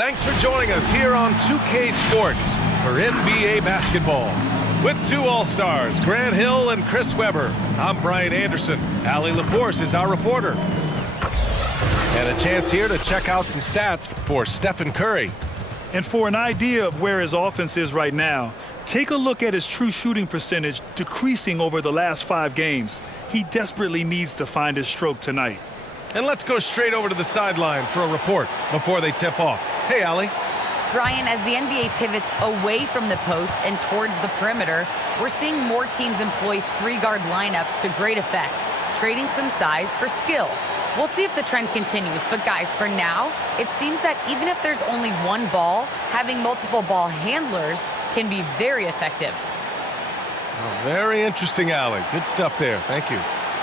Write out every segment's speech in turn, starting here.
Thanks for joining us here on 2K Sports for NBA basketball. With two All-Stars, Grant Hill and Chris Webber, I'm Brian Anderson. Allie LaForce is our reporter. And a chance here to check out some stats for Stephen Curry. And for an idea of where his offense is right now, take a look at his true shooting percentage decreasing over the last 5 games. He desperately needs to find his stroke tonight. And let's go straight over to the sideline for a report before they tip off. Hey, Allie. Brian, as the NBA pivots away from the post and towards the perimeter, we're seeing more teams employ 3-guard lineups to great effect, trading some size for skill. We'll see if the trend continues, but guys, for now, it seems that even if there's only one ball, having multiple ball handlers can be very effective. Oh, very interesting, Allie. Good stuff there. Thank you.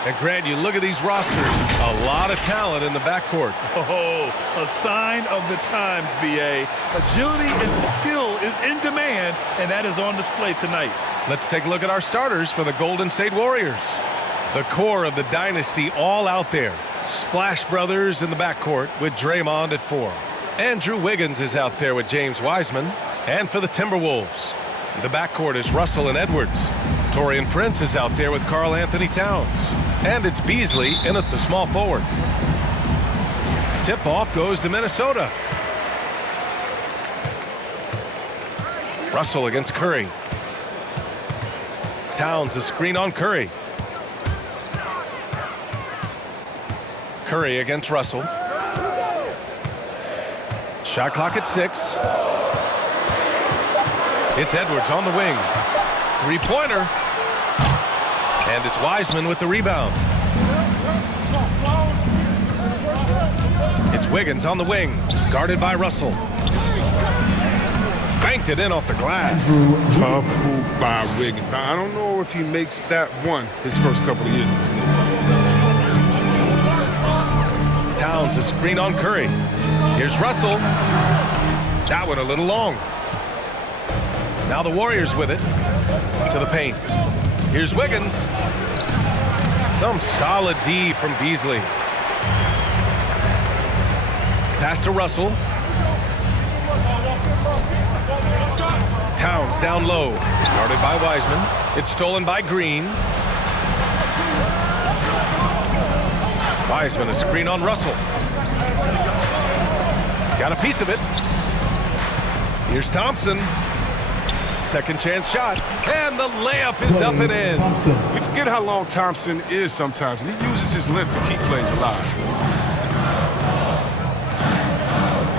And Grant, you look at these rosters, a lot of talent in the backcourt. Oh, a sign of the times, B.A. Agility and skill is in demand, and that is on display tonight. Let's take a look at our starters for the Golden State Warriors. The core of the dynasty all out there. Splash Brothers in the backcourt with Draymond at 4. Andrew Wiggins is out there with James Wiseman. And for the Timberwolves, the backcourt is Russell and Edwards. Taurean Prince is out there with Karl Anthony Towns. And it's Beasley in at the small forward. Tip-off goes to Minnesota. Russell against Curry. Towns a screen on Curry. Curry against Russell. Shot clock at 6. It's Edwards on the wing. Three-pointer. And it's Wiseman with the rebound. It's Wiggins on the wing, guarded by Russell. Banked it in off the glass. Tough move by Wiggins. I don't know if he makes that one his first couple of years in this league. Towns a screen on Curry. Here's Russell. That one a little long. Now the Warriors with it to the paint. Here's Wiggins. Some solid D from Beasley. Pass to Russell. Towns down low. Guarded by Wiseman. It's stolen by Green. Wiseman a screen on Russell. Got a piece of it. Here's Thompson. Second chance shot. And the layup is up and in. We forget how long Thompson is sometimes, and he uses his length to keep plays alive.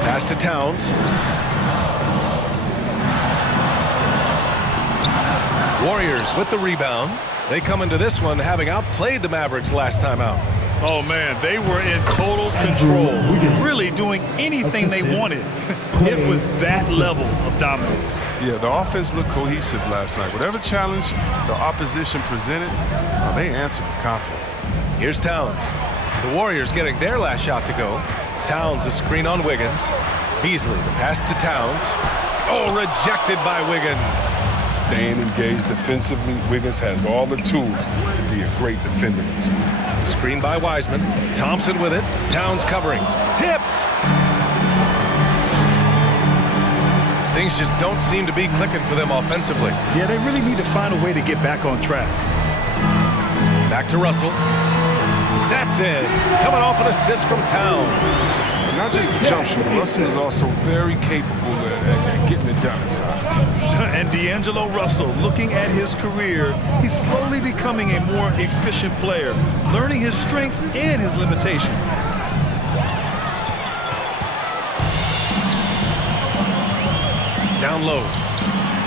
Pass to Towns. Warriors with the rebound. They come into this one having outplayed the Mavericks last time out. Oh, man, they were in total control, really doing anything they wanted. It was that level of dominance. Yeah, the offense looked cohesive last night. Whatever challenge the opposition presented, they answered with confidence. Here's Towns. The Warriors getting their last shot to go. Towns a screen on Wiggins. Beasley, the pass to Towns. Oh, rejected by Wiggins. Staying engaged defensively, Wiggins has all the tools to be a great defender. Screen by Wiseman. Thompson with it. Towns covering. Tipped! Things just don't seem to be clicking for them offensively. Yeah, they really need to find a way to get back on track. Back to Russell. That's it. Coming off an assist from Towns. And not just the jump shooter, Russell is also very capable at getting it done inside. And D'Angelo Russell, looking at his career, he's slowly becoming a more efficient player, learning his strengths and his limitations. Down low.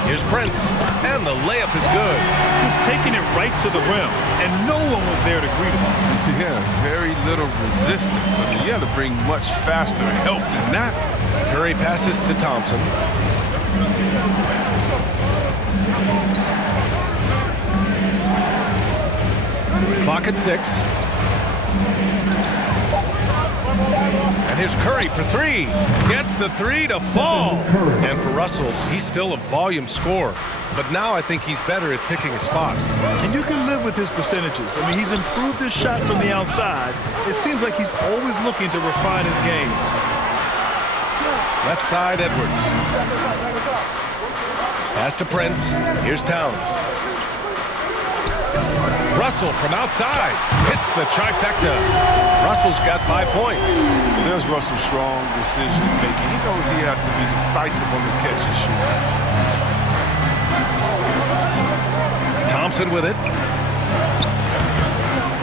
Here's Prince, and the layup is good. Just taking it right to the rim, and no one was there to greet him. Yeah, very little resistance. I mean, you have to bring much faster help than that. Curry passes to Thompson. Clock at 6. And here's Curry for 3. Gets the 3 to fall. And for Russell, he's still a volume scorer. But now I think he's better at picking his spots. And you can live with his percentages. I mean, he's improved his shot from the outside. It seems like he's always looking to refine his game. Left side, Edwards. Pass to Prince. Here's Towns. Russell from outside. Hits the trifecta. Russell's got 5 points. There's Russell's strong decision making. He knows he has to be decisive on the catch and shoot. Thompson with it.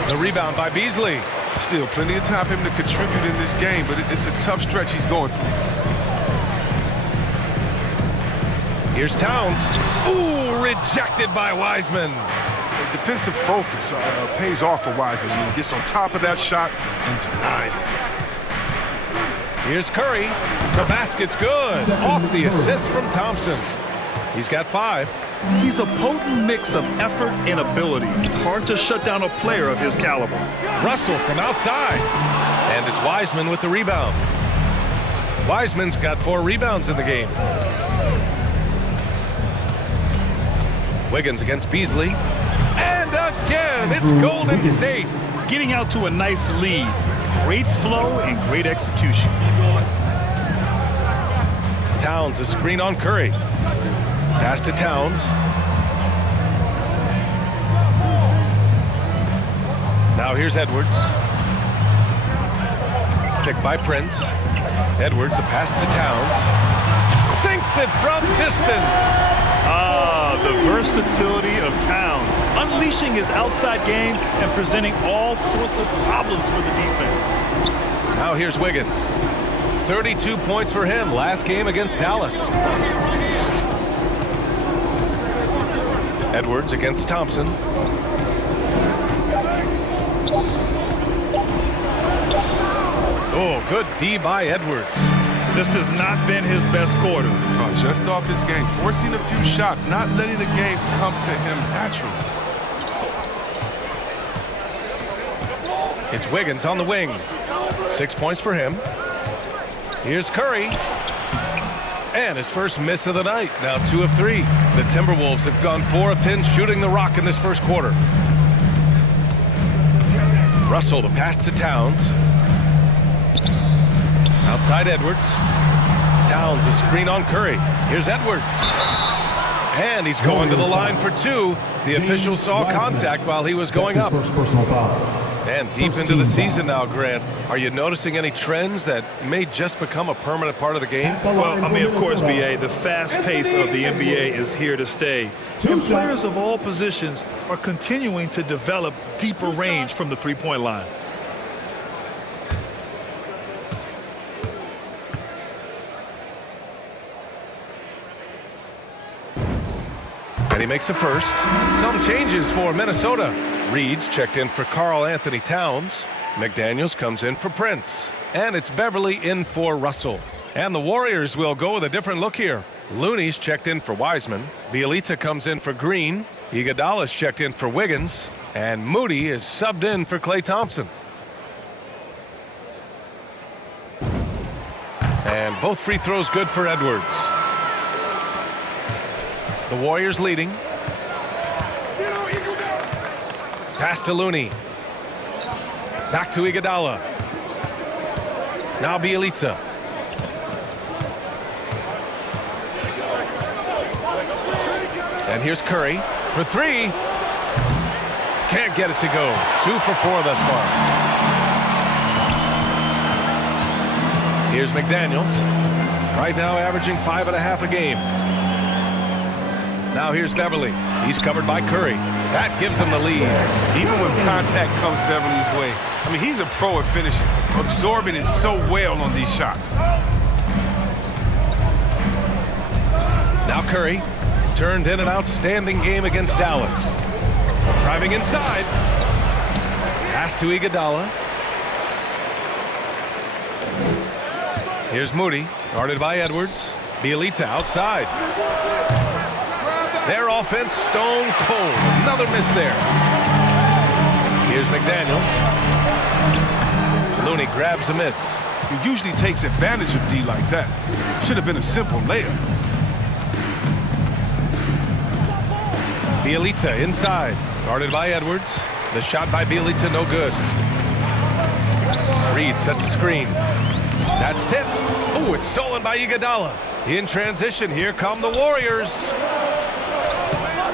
The rebound by Beasley. Still plenty of time for him to contribute in this game, but it's a tough stretch he's going through. Here's Towns. Ooh, rejected by Wiseman. The defensive focus pays off for Wiseman. He gets on top of that shot and denies it. Here's Curry. The basket's good. Off the assist from Thompson. He's got 5. He's a potent mix of effort and ability. Hard to shut down a player of his caliber. Russell from outside. And it's Wiseman with the rebound. Wiseman's got 4 rebounds in the game. Wiggins against Beasley. And again, it's Golden State. Getting out to a nice lead. Great flow and great execution. Towns, a screen on Curry. Pass to Towns. Now here's Edwards. Picked by Prince. Edwards, a pass to Towns. Sinks it from distance. The versatility of Towns, unleashing his outside game and presenting all sorts of problems for the defense. Now here's Wiggins. 32 points for him last game against Dallas. Edwards against Thompson. Oh, good D by Edwards. This has not been his best quarter. Just off his game, forcing a few shots, not letting the game come to him naturally. It's Wiggins on the wing. 6 points for him. Here's Curry. And his first miss of the night. Now 2 of 3. The Timberwolves have gone 4 of 10 shooting the rock in this first quarter. Russell, the pass to Towns. Outside Edwards. Towns, a screen on Curry. Here's Edwards. And he's going to the line for 2. The official saw contact while he was going up. And deep into the season now, Grant, are you noticing any trends that may just become a permanent part of the game? Well, I mean, of course, B.A., the fast pace of the NBA is here to stay. And players of all positions are continuing to develop deeper range from the three-point line. And he makes a first. Some changes for Minnesota. Reed's checked in for Karl Anthony Towns. McDaniels comes in for Prince. And it's Beverly in for Russell. And the Warriors will go with a different look here. Looney's checked in for Wiseman. Bielitsa comes in for Green. Iguodala's checked in for Wiggins. And Moody is subbed in for Klay Thompson. And both free throws good for Edwards. The Warriors leading. Pass to Looney. Back to Iguodala. Now Bielitsa. And here's Curry for 3. Can't get it to go. 2 for 4 thus far. Here's McDaniels. Right now averaging 5.5 a game. Now here's Beverly. He's covered by Curry. That gives him the lead. Even when contact comes Beverly's way, I mean, he's a pro at finishing, absorbing it so well on these shots. Now Curry turned in an outstanding game against Dallas. Driving inside. Pass to Iguodala. Here's Moody, guarded by Edwards. Bielitsa outside. Their offense stone cold. Another miss there. Here's McDaniels. Looney grabs a miss. He usually takes advantage of D like that. Should have been a simple layup. Bielitsa inside. Guarded by Edwards. The shot by Bielitsa no good. Reed sets a screen. That's tipped. Oh, it's stolen by Iguodala. In transition, here come the Warriors.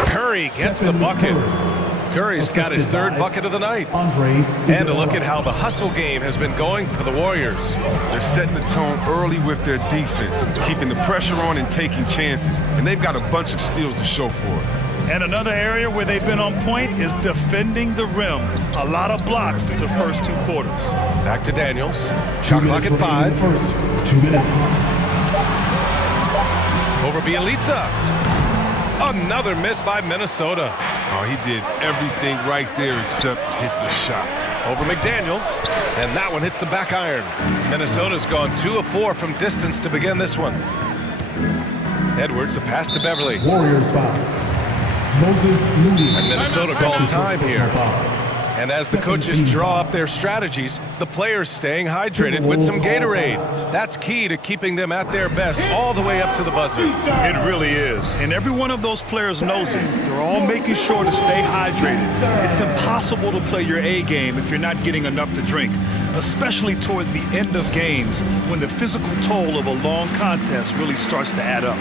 Curry gets the bucket. Curry's got his third bucket of the night. And a look at how the hustle game has been going for the Warriors. They're setting the tone early with their defense, keeping the pressure on and taking chances. And they've got a bunch of steals to show for it. And another area where they've been on point is defending the rim. A lot of blocks through the first 2 quarters. Back to Daniels. Shot clock at 5. First 2 minutes. Over Bielitsa. Another miss by Minnesota. Oh, he did everything right there except hit the shot. Over McDaniels, and that one hits the back iron. Minnesota's gone 2 of 4 from distance to begin this one. Edwards, a pass to Beverly. Warriors foul. Moses Moody. And Minnesota calls time here. And as the coaches draw up their strategies, the players staying hydrated with some Gatorade. That's key to keeping them at their best all the way up to the buzzer. It really is. And every one of those players knows it. They're all making sure to stay hydrated. It's impossible to play your A game if you're not getting enough to drink, especially towards the end of games when the physical toll of a long contest really starts to add up.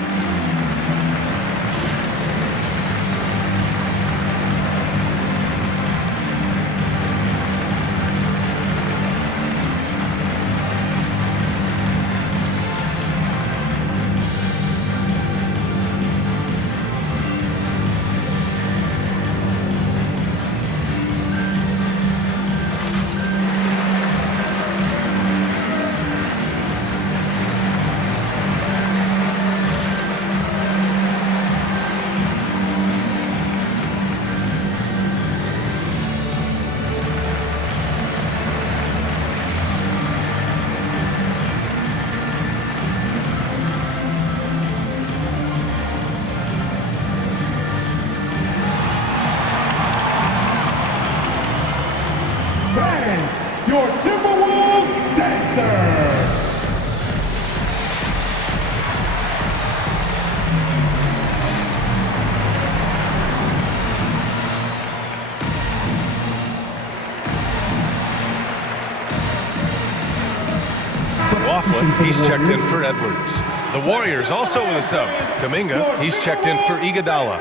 Your Timberwolves dancers. Laughlin, he's checked in for Edwards. The Warriors also with a sub. Kuminga, he's checked in for Iguodala.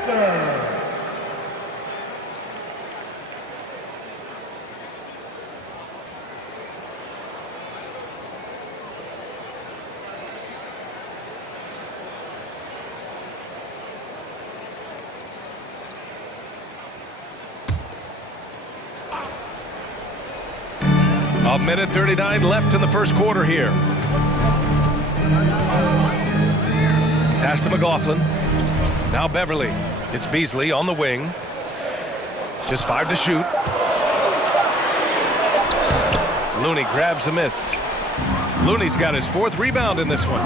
A minute 39 left in the first quarter here. Pass to McLaughlin. Now Beverly. It's Beasley on the wing. Just 5 to shoot. Looney grabs a miss. Looney's got his 4th rebound in this one.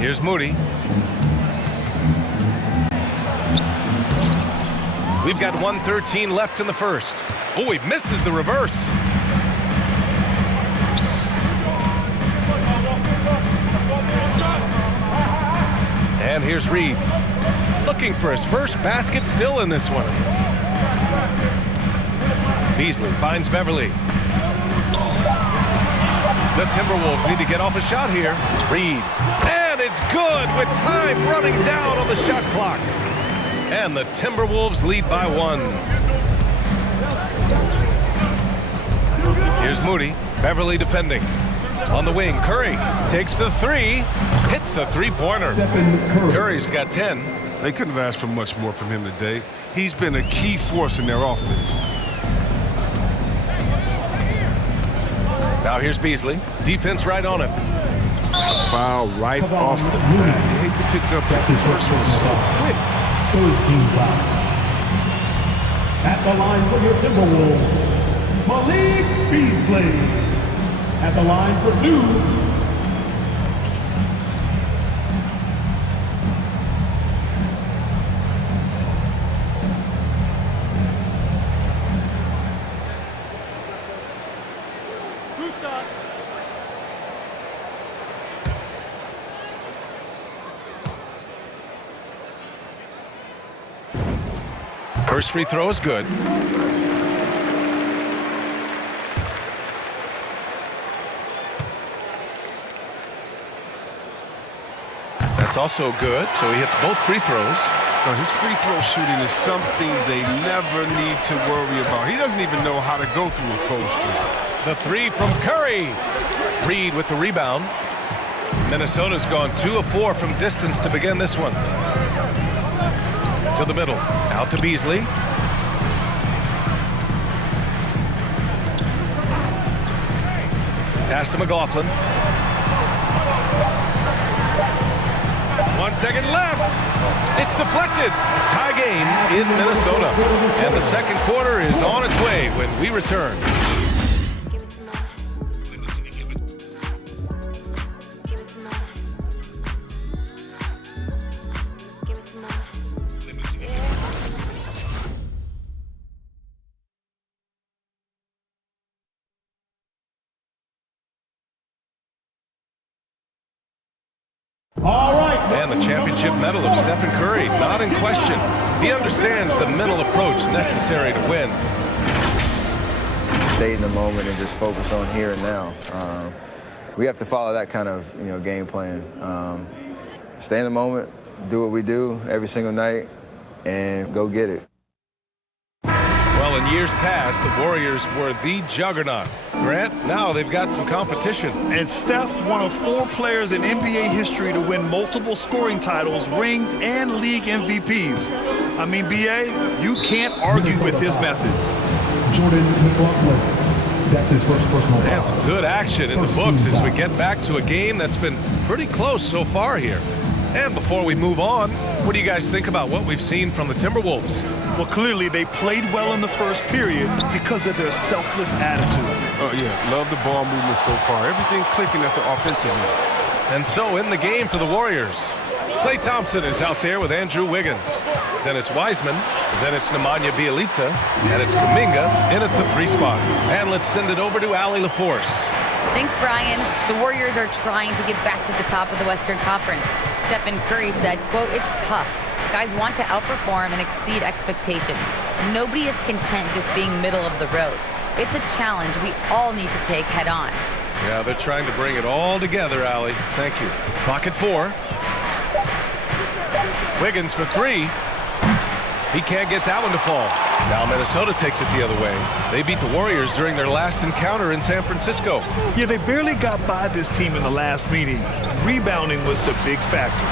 Here's Moody. We've got 1:13 left in the first. Oh, he misses the reverse. And here's Reed. Looking for his first basket still in this one. Beasley finds Beverly. The Timberwolves need to get off a shot here. Reed. And it's good with time running down on the shot clock. And the Timberwolves lead by 1. Here's Moody. Beverly defending. On the wing, Curry takes the 3. Hits the 3-pointer. Curry's got 10. They couldn't have asked for much more from him today. He's been a key force in their offense. Now here's Beasley. Defense right on him. A foul right off the bat. You hate to pick up that first one so quick. 13 foul. At the line for your Timberwolves, Malik Beasley. At the line for 2. First free throw is good. That's also good, so he hits both free throws. His free throw shooting is something they never need to worry about. He doesn't even know how to go through a cold streak. The three from Curry. Reed with the rebound. Minnesota's gone 2 of 4 from distance to begin this one. To the middle. Out to Beasley. Pass to McLaughlin. 1 second left. It's deflected. Tie game in Minnesota. And the second quarter is on its way when we return. All right. And the championship medal of Stephen Curry, not in question. He understands the mental approach necessary to win. Stay in the moment and just focus on here and now. We have to follow that kind of game plan. Stay in the moment, do what we do every single night, and go get it. Well, in years past, the Warriors were the juggernaut. Grant, now they've got some competition. And Steph, one of 4 players in NBA history to win multiple scoring titles, rings, and league MVPs. I mean, B.A., you can't argue with his methods. Jordan McLaughlin. That's his first personal foul. And some good action in the books as we get back to a game that's been pretty close so far here. And before we move on, what do you guys think about what we've seen from the Timberwolves? Well, clearly they played well in the first period because of their selfless attitude. Oh, yeah. Love the ball movement so far. Everything clicking at the offensive end. And so in the game for the Warriors, Klay Thompson is out there with Andrew Wiggins. Then it's Wiseman. Then it's Nemanja Bjelica. And it's Kuminga in at the 3 spot. And let's send it over to Allie LaForce. Thanks, Brian. The Warriors are trying to get back to the top of the Western Conference. Stephen Curry said, quote, "It's tough. Guys want to outperform and exceed expectations. Nobody is content just being middle of the road. It's a challenge we all need to take head on." Yeah, they're trying to bring it all together, Allie. Thank you. Clock at 4. Wiggins for 3. He can't get that one to fall. Now Minnesota takes it the other way. They beat the Warriors during their last encounter in San Francisco. Yeah, they barely got by this team in the last meeting. Rebounding was the big factor.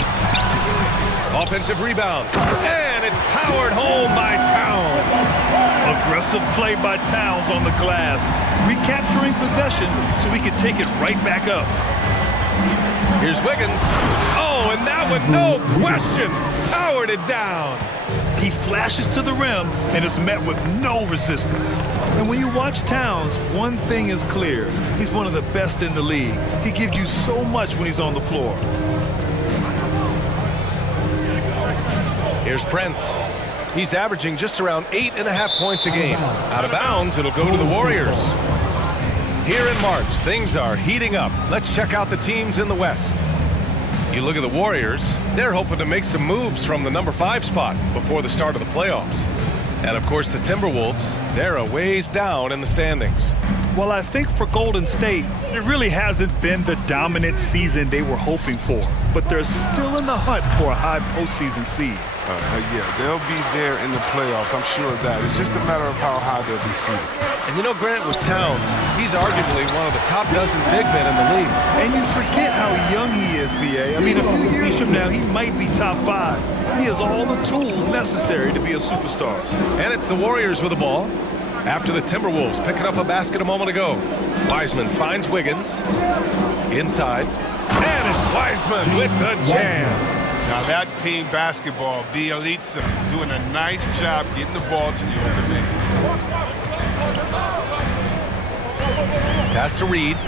Offensive rebound. And it's powered home by Towns. Aggressive play by Towns on the glass. Recapturing possession so he could take it right back up. Here's Wiggins. Oh, and that one, no question, powered it down. He flashes to the rim and is met with no resistance. And when you watch Towns, one thing is clear. He's one of the best in the league. He gives you so much when he's on the floor. Here's Prince. He's averaging just around 8.5 points a game. Out of bounds, it'll go to the Warriors. Here in March, things are heating up. Let's check out the teams in the West. You look at the Warriors, they're hoping to make some moves from the number 5 spot before the start of the playoffs. And of course the Timberwolves, they're a ways down in the standings. Well, I think for Golden State, it really hasn't been the dominant season they were hoping for. But they're still in the hunt for a high postseason seed. Yeah, they'll be there in the playoffs. I'm sure of that. It's just a matter of how high they'll be seated. And you know, Grant, with Towns, he's arguably one of the top dozen big men in the league. And you forget how young he is, B.A. I mean, a few years from now, he might be top 5. He has all the tools necessary to be a superstar. And it's the Warriors with the ball. After the Timberwolves picking up a basket a moment ago. Wiseman finds Wiggins. Inside. And it's Wiseman with the jam. Now that's team basketball. Bjelica doing a nice job getting the ball to the open man. Pass to Reed.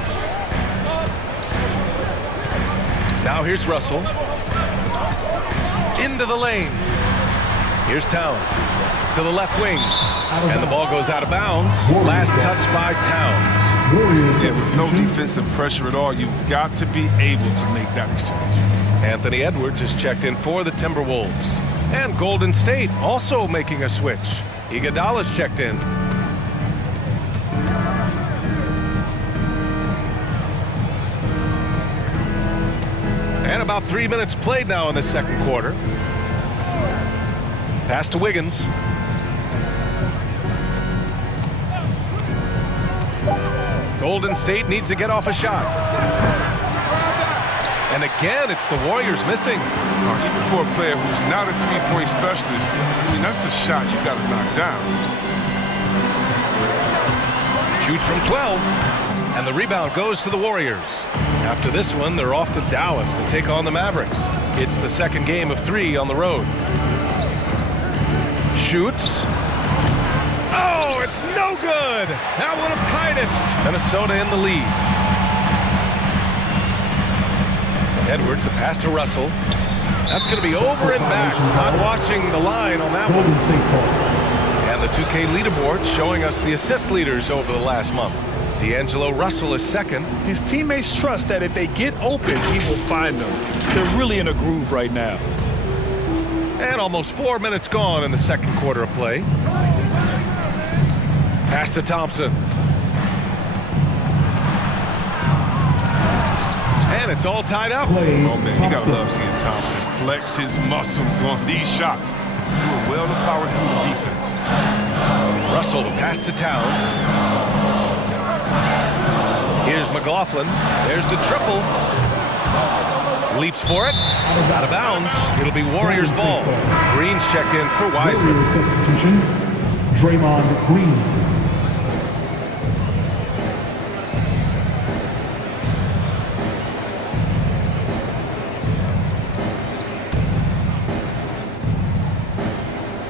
Now here's Russell. Into the lane. Here's Towns. To the left wing. And the ball goes out of bounds. Last touch by Towns. Yeah, with no defensive pressure at all, you've got to be able to make that exchange. Anthony Edwards is checked in for the Timberwolves. And Golden State also making a switch. Iguodala's checked in. And a about 3 minutes played now in the second quarter. Pass to Wiggins. Golden State needs to get off a shot. And again, it's the Warriors missing. Even for a player who's not a three-point specialist, I mean, that's a shot you got to knock down. Shoots from 12, and the rebound goes to the Warriors. After this one, they're off to Dallas to take on the Mavericks. It's the second game of 3 on the road. Shoots. Oh, it's no good. That would have tied it. Minnesota in the lead. Edwards, the pass to Russell. That's going to be over and back. Not watching the line on that one. And the 2K leaderboard showing us the assist leaders over the last month. D'Angelo Russell is second. His teammates trust that if they get open, he will find them. They're really in a groove right now. And almost 4 minutes gone in the second quarter of play. Pass to Thompson. And it's all tied up. Oh, man, you got to love seeing Thompson flex his muscles on these shots. Doing well to power through the defense. Russell, the pass to Towns. Here's McLaughlin. There's the triple. Leaps for it. Out of bounds. It'll be Warriors ball. Green's checked in for Wiseman. Substitution, Draymond Green.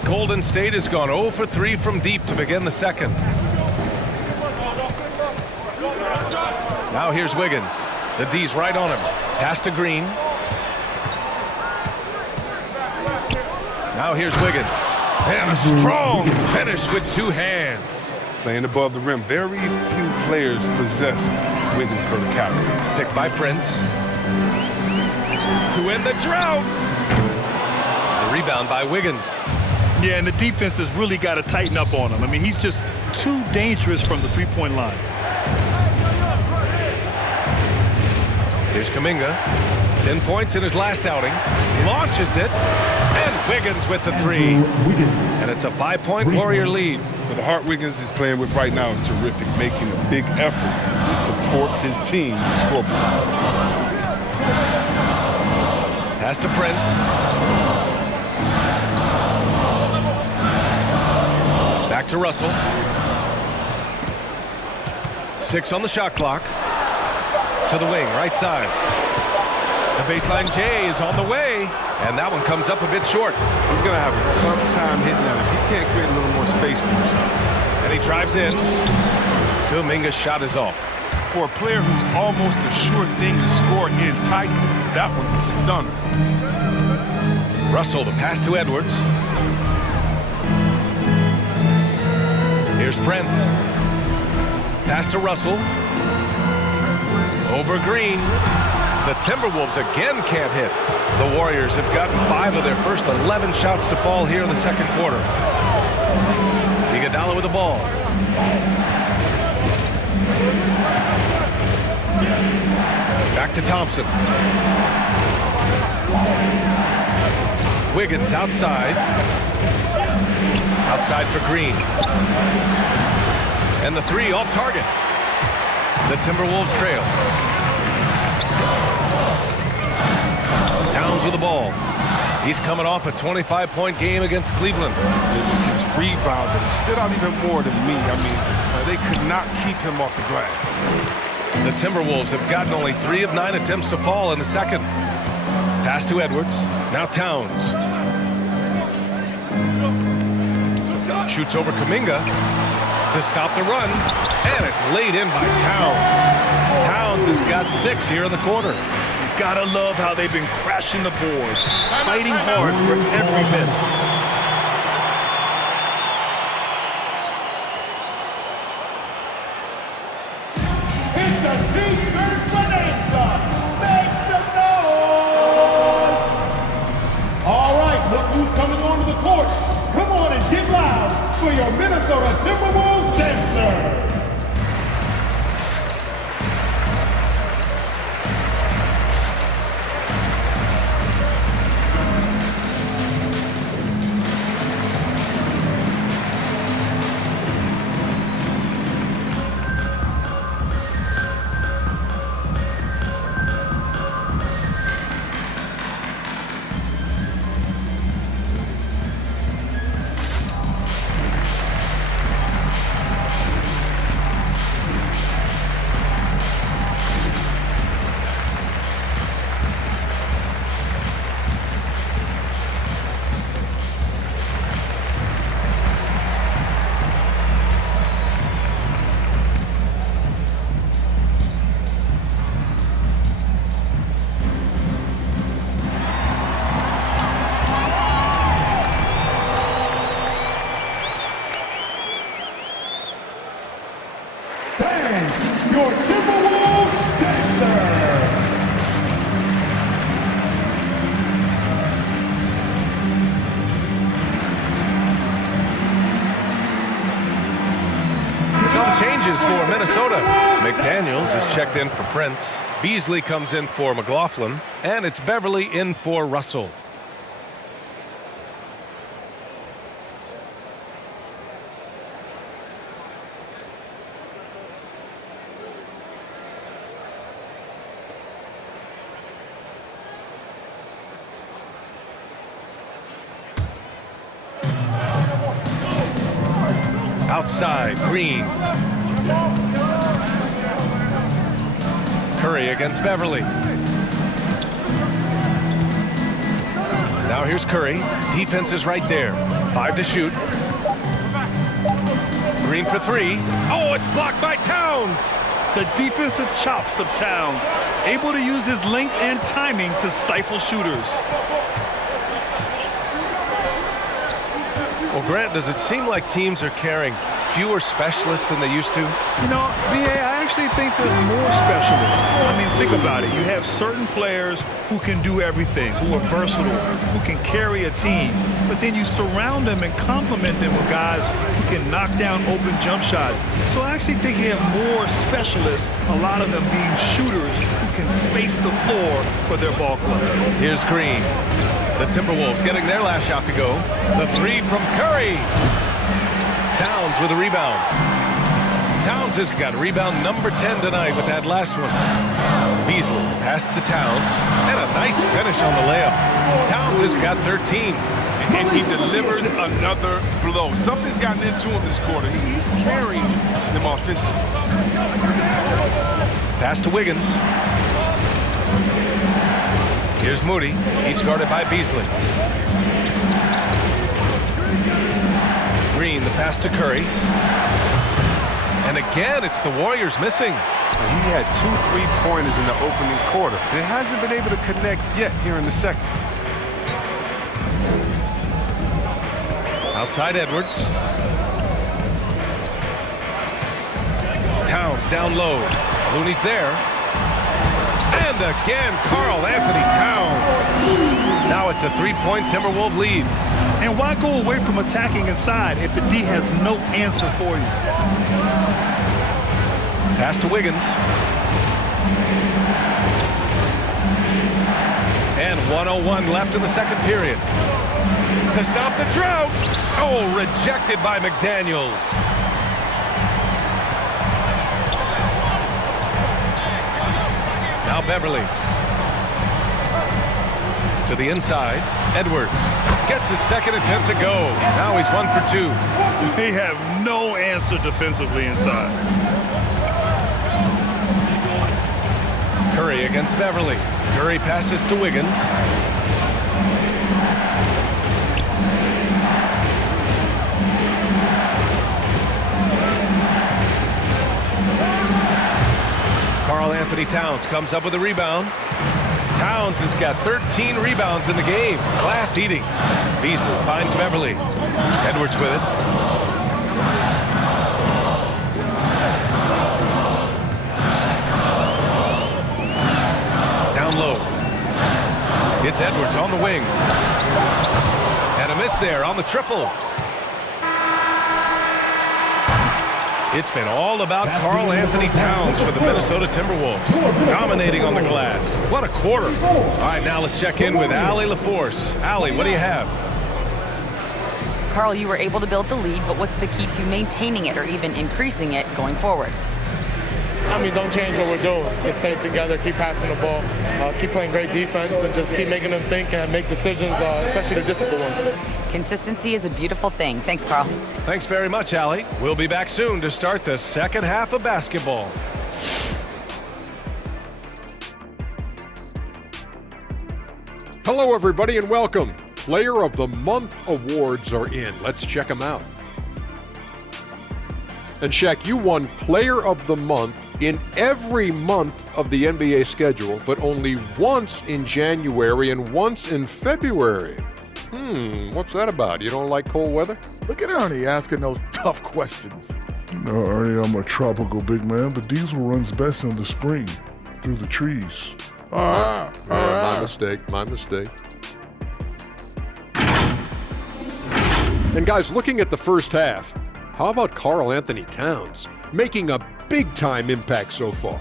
Golden State has gone 0 for 3 from deep to begin the second. Now here's Wiggins. The D's right on him. Pass to Green. Now here's Wiggins. And a strong finish with 2 hands. Playing above the rim. Very few players possess Wiggins' verticality. Picked by Prince. To end the drought. The rebound by Wiggins. Yeah, and the defense has really got to tighten up on him. I mean, he's just too dangerous from the three-point line. Here's Kuminga. 10 points in his last outing. Launches it. And Wiggins with the 3. And it's a 5-point Warrior lead. But the heart Wiggins is playing with right now is terrific, making a big effort to support his team on the scoreboard. Pass to Prince. Back to Russell. 6 on the shot clock. To the wing, right side. The baseline J is on the way. And that one comes up a bit short. He's going to have a tough time hitting that if he can't create a little more space for himself. And he drives in. Kuminga's shot is off. For a player who's almost a sure thing to score in tight, that was a stunner. Russell, the pass to Edwards. Here's Prince. Pass to Russell. Over Green. The Timberwolves again can't hit. The Warriors have gotten 5 of their first 11 shots to fall here in the second quarter. Iguodala with the ball. Back to Thompson. Wiggins outside. Outside for Green. And the 3 off target. The Timberwolves trail. Towns with the ball. He's coming off a 25-point game against Cleveland. It was his rebound that he stood out even more than me. I mean, they could not keep him off the glass. The Timberwolves have gotten only 3 of 9 attempts to fall in the second. Pass to Edwards. Now Towns. Shoots over Kuminga to stop the run. And it's laid in by Towns. Towns has got 6 here in the quarter. You gotta love how they've been crashing the boards, fighting hard for every miss. It's a T-shirt bonanza. Make some noise. All right, look who's coming onto the court. Come on and get loud for your Minnesota Timberwolves dancers. of Minnesota. McDaniels is checked in for Prince. Beasley comes in for McLaughlin. And it's Beverly in for Russell. Outside, Green. Curry against Beverly. Now here's Curry. Defense is right there. 5 to shoot. Green for 3. Oh, it's blocked by Towns. The defensive chops of Towns, able to use his length and timing to stifle shooters. Well, Grant, does it seem like teams are carrying fewer specialists than they used to? You know, BA, I actually think there's more specialists. I mean, think about it. You have certain players who can do everything, who are versatile, who can carry a team. But then you surround them and complement them with guys who can knock down open jump shots. So I actually think you have more specialists, a lot of them being shooters who can space the floor for their ball club. Here's Green. The Timberwolves getting their last shot to go. The 3 from Curry. Towns with a rebound. Towns has got rebound number 10 tonight with that last one. Beasley passed to Towns. And a nice finish on the layup. Towns has got 13. And he delivers another blow. Something's gotten into him this quarter. He's carrying them offensively. Pass to Wiggins. Here's Moody. He's guarded by Beasley. Green, the pass to Curry. And again, it's the Warriors missing. He had 2 3-pointers in the opening quarter. He hasn't been able to connect yet here in the second. Outside Edwards. Towns down low. Looney's there. And again, Karl Anthony Towns. Now it's a 3-point Timberwolves lead. And why go away from attacking inside if the D has no answer for you? Pass to Wiggins. And 1:01 left in the second period. To stop the drought. Oh, rejected by McDaniels. Now Beverly. To the inside. Edwards gets his second attempt to go. Now he's 1 for 2. They have no answer defensively inside. Curry against Beverly. Curry passes to Wiggins. Karl Anthony Towns comes up with a rebound. Towns has got 13 rebounds in the game. Glass eating. Beasley finds Beverly. Edwards with it. Down low. It's Edwards on the wing. And a miss there on the triple. It's been all about Karl Anthony Towns for the Minnesota Timberwolves, dominating on the glass. What a quarter. All right, now let's check in with Allie LaForce. Allie, what do you have? Karl, you were able to build the lead, but what's the key to maintaining it or even increasing it going forward? I mean, don't change what we're doing. Just stay together, keep passing the ball, keep playing great defense, and just keep making them think and make decisions, especially the difficult ones. Consistency is a beautiful thing. Thanks, Karl. Thanks very much, Allie. We'll be back soon to start the second half of basketball. Hello, everybody, and welcome. Player of the Month awards are in. Let's check them out. And Shaq, you won Player of the Month in every month of the NBA schedule, but only once in January and once in February. What's that about? You don't like cold weather? Look at Ernie asking those tough questions. No, Ernie, I'm a tropical big man. The diesel runs best in the spring, through the trees. My mistake, my mistake. And guys, looking at the first half, how about Karl Anthony Towns making a big-time impact so far.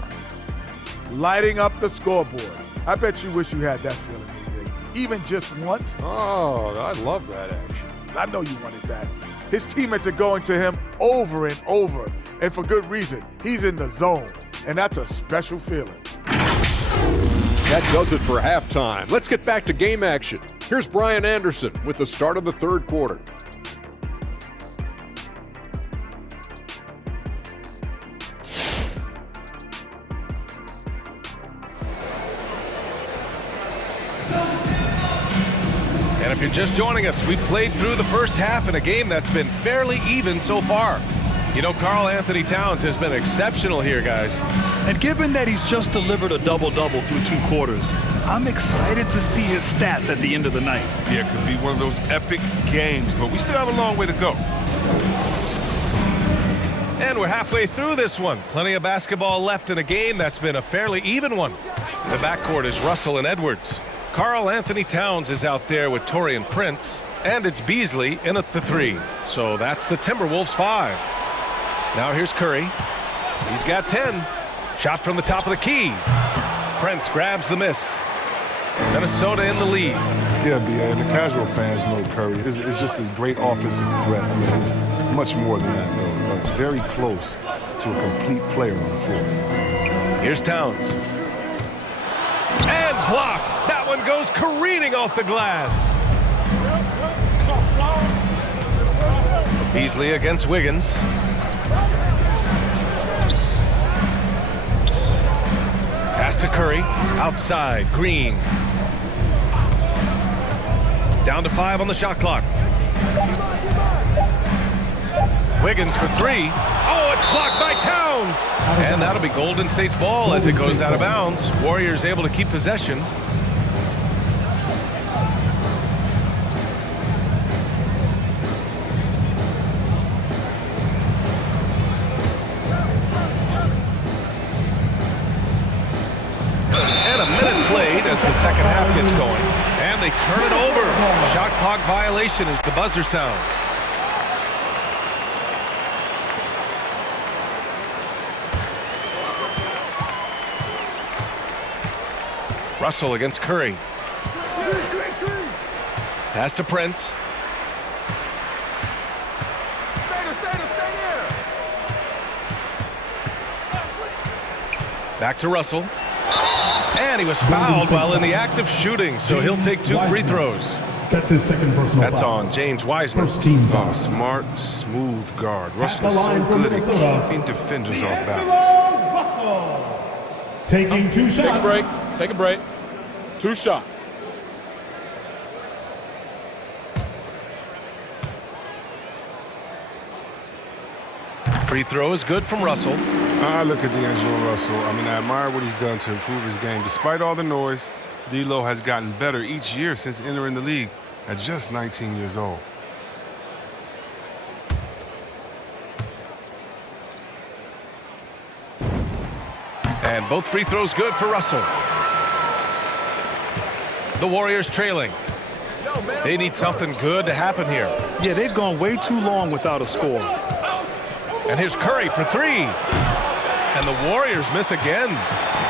Lighting up the scoreboard. I bet you wish you had that feeling, AJ. Even just once. Oh, I love that action. I know you wanted that. His teammates are going to him over and over, and for good reason. He's in the zone, and that's a special feeling. That does it for halftime. Let's get back to game action. Here's Brian Anderson with the start of the third quarter. And if you're just joining us, we've played through the first half in a game that's been fairly even so far. You know, Karl Anthony Towns has been exceptional here, guys. And given that he's just delivered a double-double through 2 quarters, I'm excited to see his stats at the end of the night. Yeah, it could be one of those epic games, but we still have a long way to go. And we're halfway through this one. Plenty of basketball left in a game that's been a fairly even one. The backcourt is Russell and Edwards. Karl Anthony Towns is out there with Taurean Prince, and it's Beasley in at the 3. So that's the Timberwolves 5. Now here's Curry. He's got 10. Shot from the top of the key. Prince grabs the miss. Minnesota in the lead. Yeah, B.A., and the casual fans know Curry. It's just a great offensive threat. I mean, it's much more than that, though. Very close to a complete player on the floor. Here's Towns. And blocked. That one goes careening off the glass. Beasley against Wiggins. Pass to Curry. Outside. Green. Down to 5 on the shot clock. Wiggins for 3. Oh, it's blocked by Towns. And that'll be Golden State's ball as it goes out of bounds. Warriors able to keep possession. And a minute played as the second half gets going. And they turn it over. Shot clock violation as the buzzer sounds. Russell against Curry. Pass to Prince. Back to Russell. And he was fouled while in the act of shooting, so he'll take 2 free throws. That's his second personal That's foul. on James Wiseman. First team foul. Oh, smart, smooth guard. Russell is so good at keeping defenders off balance. Russell taking 2 shots. Take a break. Take a break. 2 shots. Free throw is good from Russell. I look at D'Angelo Russell. I mean, I admire what he's done to improve his game. Despite all the noise, D'Lo has gotten better each year since entering the league at just 19 years old. And both free throws good for Russell. The Warriors trailing. They need something good to happen here. Yeah, they've gone way too long without a score. And here's Curry for 3. And the Warriors miss again.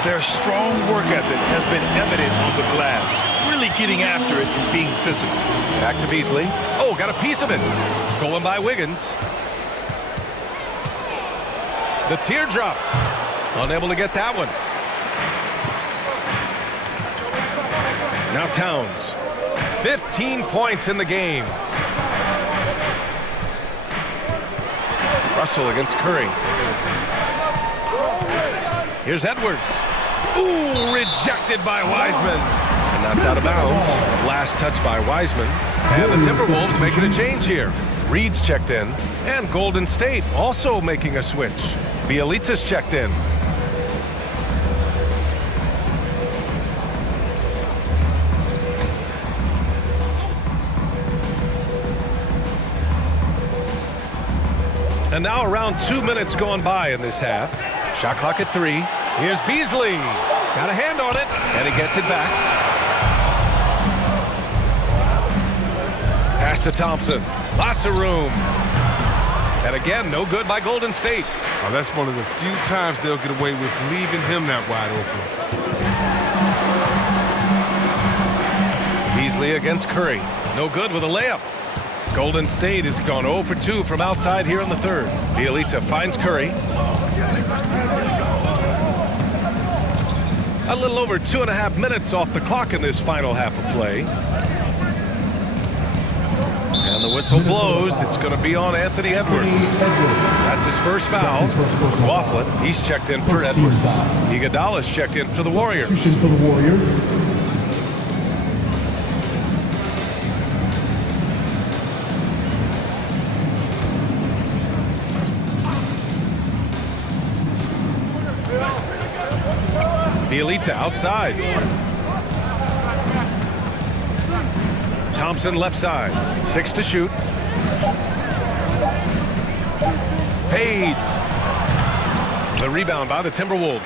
Their strong work ethic has been evident on the glass, really getting after it and being physical. Back to Beasley. Oh, got a piece of it. Stolen by Wiggins. The teardrop. Unable to get that one. Now Towns. 15 points in the game. Russell against Curry. Here's Edwards. Ooh, rejected by Wiseman. And that's out of bounds. Last touch by Wiseman. And the Timberwolves making a change here. Reed's checked in. And Golden State also making a switch. Bielitsa's checked in. And now around 2 minutes going by in this half. Shot clock at 3. Here's Beasley. Got a hand on it, and he gets it back. Pass to Thompson. Lots of room. And again, no good by Golden State. Oh, that's one of the few times they'll get away with leaving him that wide open. Beasley against Curry. No good with a layup. Golden State has gone 0 for 2 from outside here in the third. Bielitsa finds Curry. A little over 2.5 minutes off the clock in this final half of play. And the whistle blows. It's going to be on Anthony Edwards. That's his first foul. McLaughlin, he's checked in for Edwards. Iguodala's checked in for the Warriors. Bielitsa outside. Thompson left side. 6 to shoot. Fades. The rebound by the Timberwolves.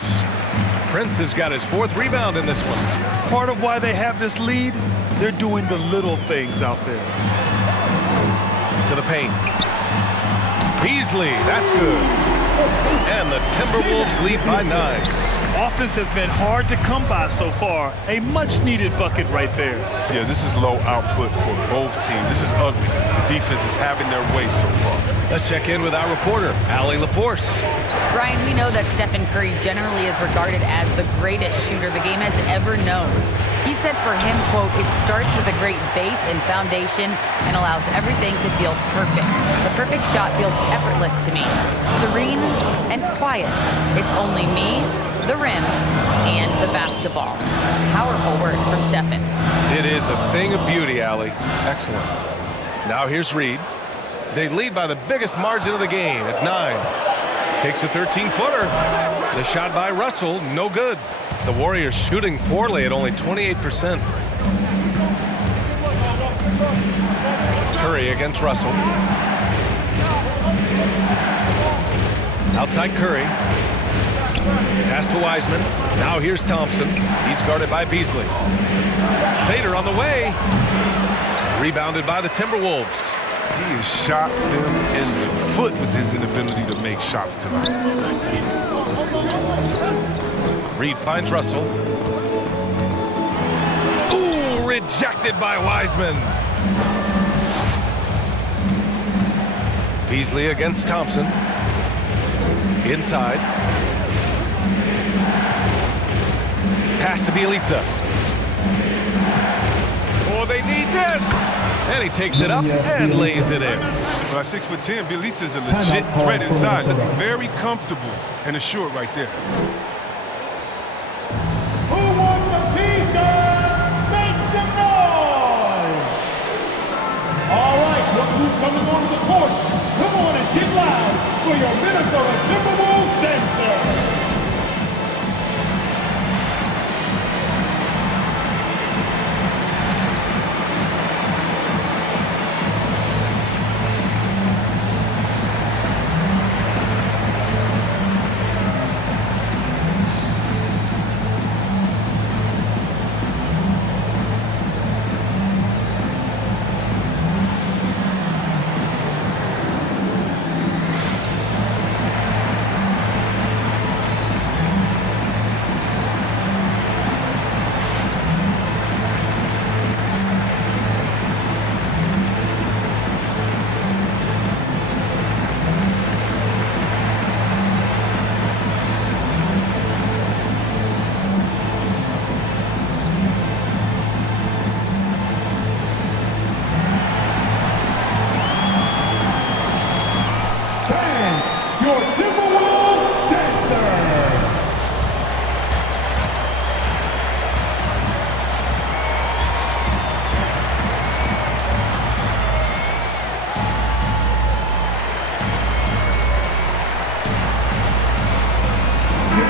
Prince has got his 4th rebound in this one. Part of why they have this lead, they're doing the little things out there. To the paint. Beasley, that's good. And the Timberwolves lead by 9. Offense has been hard to come by so far. A much-needed bucket right there. Yeah, this is low output for both teams. This is ugly. The defense is having their way so far. Let's check in with our reporter, Allie LaForce. Brian, we know that Stephen Curry generally is regarded as the greatest shooter the game has ever known. He said for him, quote, "It starts with a great base and foundation and allows everything to feel perfect. The perfect shot feels effortless to me, serene and quiet. It's only me, the rim, and the basketball." Powerful words from Stephen. It is a thing of beauty, Allie. Excellent. Now here's Reed. They lead by the biggest margin of the game at 9. Takes a 13-footer. The shot by Russell, no good. The Warriors shooting poorly at only 28%. Curry against Russell. Outside Curry. Pass to Wiseman. Now here's Thompson. He's guarded by Beasley. Fader on the way. Rebounded by the Timberwolves. He has shot them in the foot with his inability to make shots tonight. Reed finds Russell. Ooh, rejected by Wiseman. Beasley against Thompson. Inside. Pass to Bielitsa. Oh, they need this. And he takes it up and lays it in. Well, at 6'10", Bielitsa is a legit threat inside. Looking very comfortable and assured right there. Who wants a t-shirt? Make some noise! All right, look who's coming onto the court. Come on and get loud for your Minnesota Timberwolves dancer. Your Timberwolves dancer.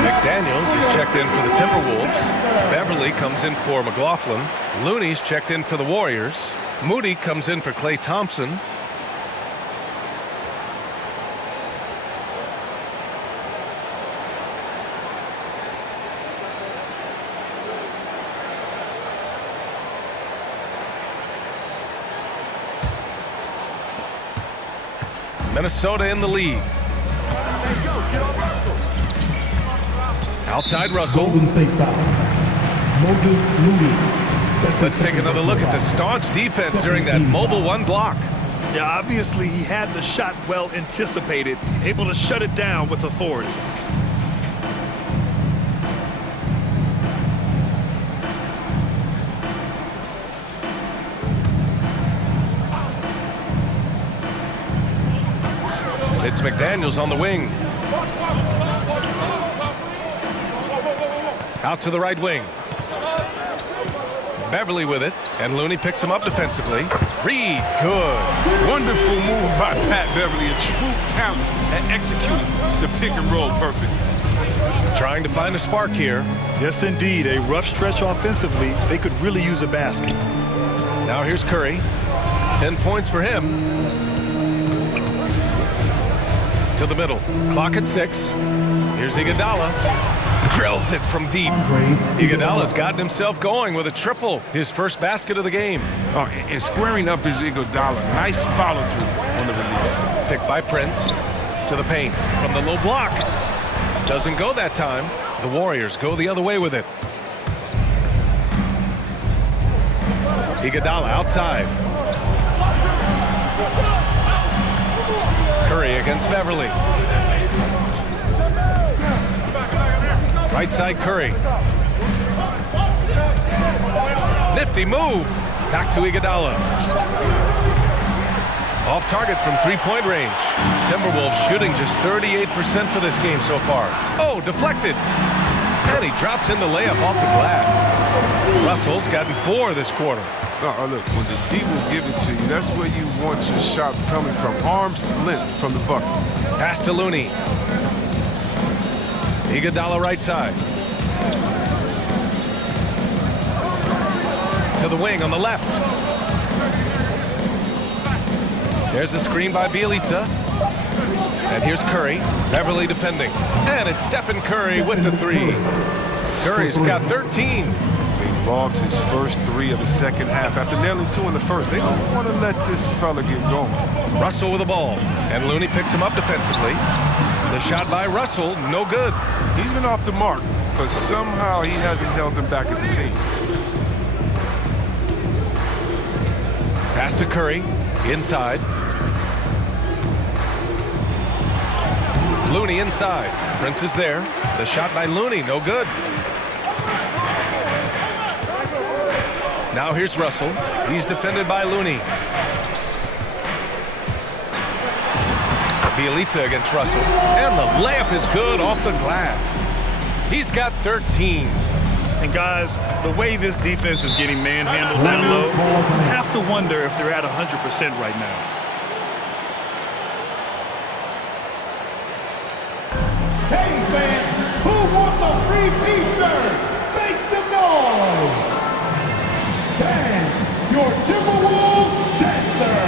McDaniels is checked in for the Timberwolves. Beverly comes in for McLaughlin. Looney's checked in for the Warriors. Moody comes in for Klay Thompson. Minnesota in the lead. Outside Russell. Golden State foul. Moses Moody. Let's take another look at the staunch defense during that mobile one block. Yeah, obviously he had the shot well anticipated, able to shut it down with authority. It's McDaniels on the wing. Out to the right wing. Beverly with it, and Looney picks him up defensively. Reed, good. Wonderful move by Pat Beverly, a true talent at executing the pick and roll perfect. Trying to find a spark here. Yes, indeed. A rough stretch offensively. They could really use a basket. Now here's Curry. 10 points for him. To the middle. Clock at 6. Here's Iguodala. Drills it from deep. Iguodala's gotten himself going with a triple. His first basket of the game. Oh, and squaring up is Iguodala. Nice follow through on the release. Picked by Prince. To the paint. From the low block. Doesn't go that time. The Warriors go the other way with it. Iguodala outside. Curry against Beverly. Right side Curry. Nifty move. Back to Iguodala. Off target from three-point range. Timberwolves shooting just 38% for this game so far. Oh, deflected. And he drops in the layup off the glass. Russell's gotten 4 this quarter. Oh, look, when the D will give it to you, that's where you want your shots coming from. Arm's length from the bucket. Pass to Looney. Iguodala right side. To the wing on the left. There's a screen by Bielitsa. And here's Curry. Beverly defending. And it's Stephen Curry with the 3. Curry's got 13. He logs his first 3 of the second half after nailing 2 in the first. They don't want to let this fella get going. Russell with the ball. And Looney picks him up defensively. The shot by Russell, no good. He's been off the mark, but somehow he hasn't held them back as a team. Pass to Curry, inside. Looney inside. Prince is there. The shot by Looney, no good. Now here's Russell. He's defended by Looney. Bielitsa against Russell. And the layup is good off the glass. He's got 13. And guys, the way this defense is getting manhandled down low, you have to wonder if they're at 100% right now. Hey fans, who wants a free t-shirt? Make some noise! Dan, your Timberwolves dancer!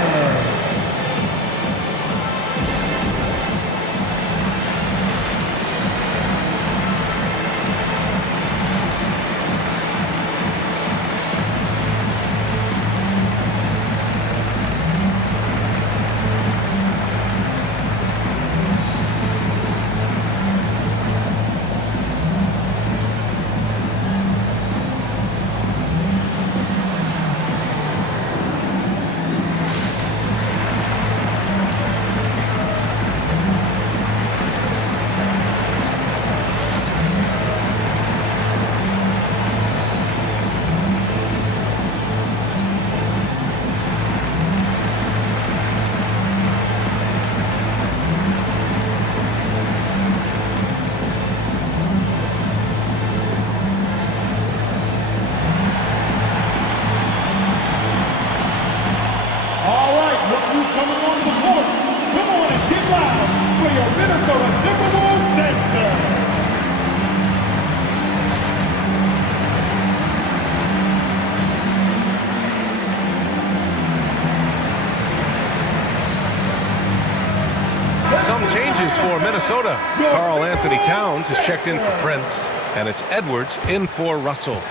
Some changes for Minnesota. Karl Anthony Towns has checked in for Prince, and it's Edwards in for Russell.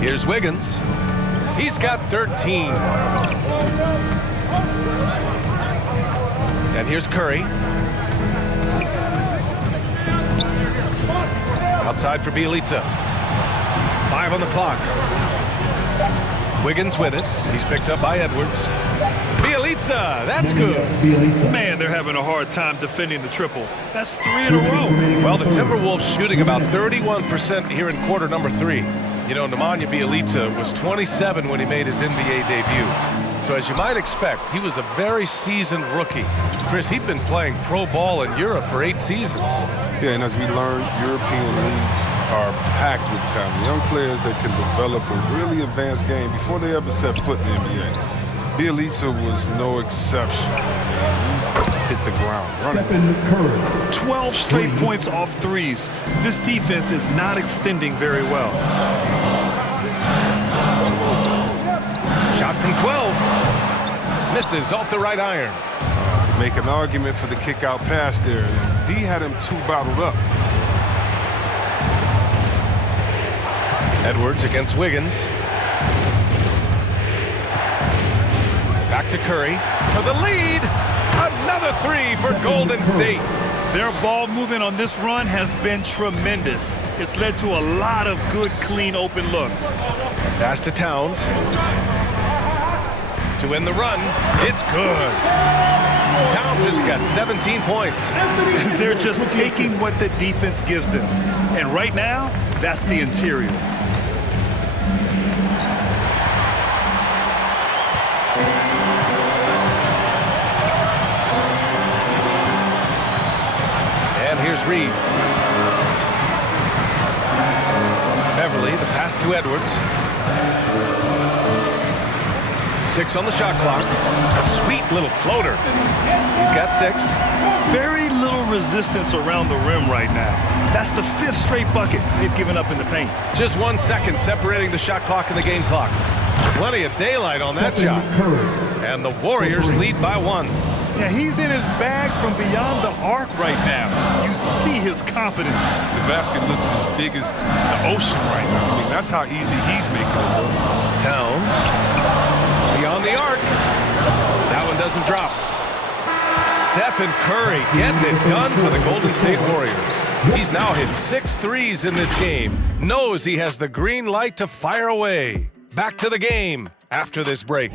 Here's Wiggins. He's got 13. And here's Curry. Outside for Bielitsa. 5 on the clock. Wiggins with it. He's picked up by Edwards. Bielitsa, that's good. Man, they're having a hard time defending the triple. That's 3 in a row. Well, the Timberwolves shooting about 31% here in quarter number 3. You know, Nemanja Bielitsa was 27 when he made his NBA debut. So as you might expect, he was a very seasoned rookie. Chris, he'd been playing pro ball in Europe for 8 seasons. Yeah, and as we learned, European leagues are packed with talent. Young players that can develop a really advanced game before they ever set foot in the NBA. Bielitsa was no exception. Hit the ground running. 12 straight points off threes. This defense is not extending very well. Shot from 12. Misses off the right iron. Make an argument for the kick-out pass there. D had him 2 bottled up. Edwards against Wiggins. Back to Curry for the lead. Another 3 for Golden State. Their ball movement on this run has been tremendous. It's led to a lot of good, clean, open looks. Pass to Towns. To win the run. It's good. Towns has got 17 points. They're just taking what the defense gives them. And right now, that's the interior. And here's Reed. Beverly, the pass to Edwards. 6 on the shot clock. Sweet little floater. He's got 6. Very little resistance around the rim right now. That's the 5th straight bucket they've given up in the paint. Just 1 second separating the shot clock and the game clock. Plenty of daylight on that shot. And the Warriors lead by 1. Yeah, he's in his bag from beyond the arc right now. You see his confidence. The basket looks as big as the ocean right now. I mean, that's how easy he's making it look. Towns. Beyond the arc. That one doesn't drop. Stephen Curry getting it done for the Golden State Warriors. He's now hit 6 threes in this game. Knows he has the green light to fire away. Back to the game after this break.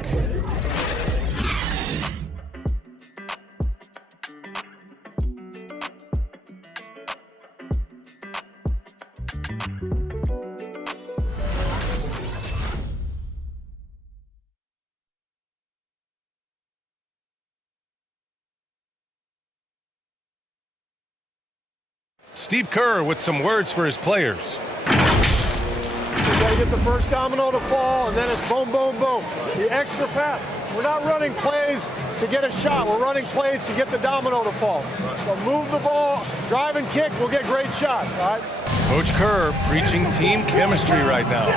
Steve Kerr with some words for his players. We got to get the first domino to fall, and then it's boom, boom, boom. The extra pass. We're not running plays to get a shot. We're running plays to get the domino to fall. So move the ball, drive and kick, we'll get great shots, all right? Coach Kerr preaching team chemistry right now.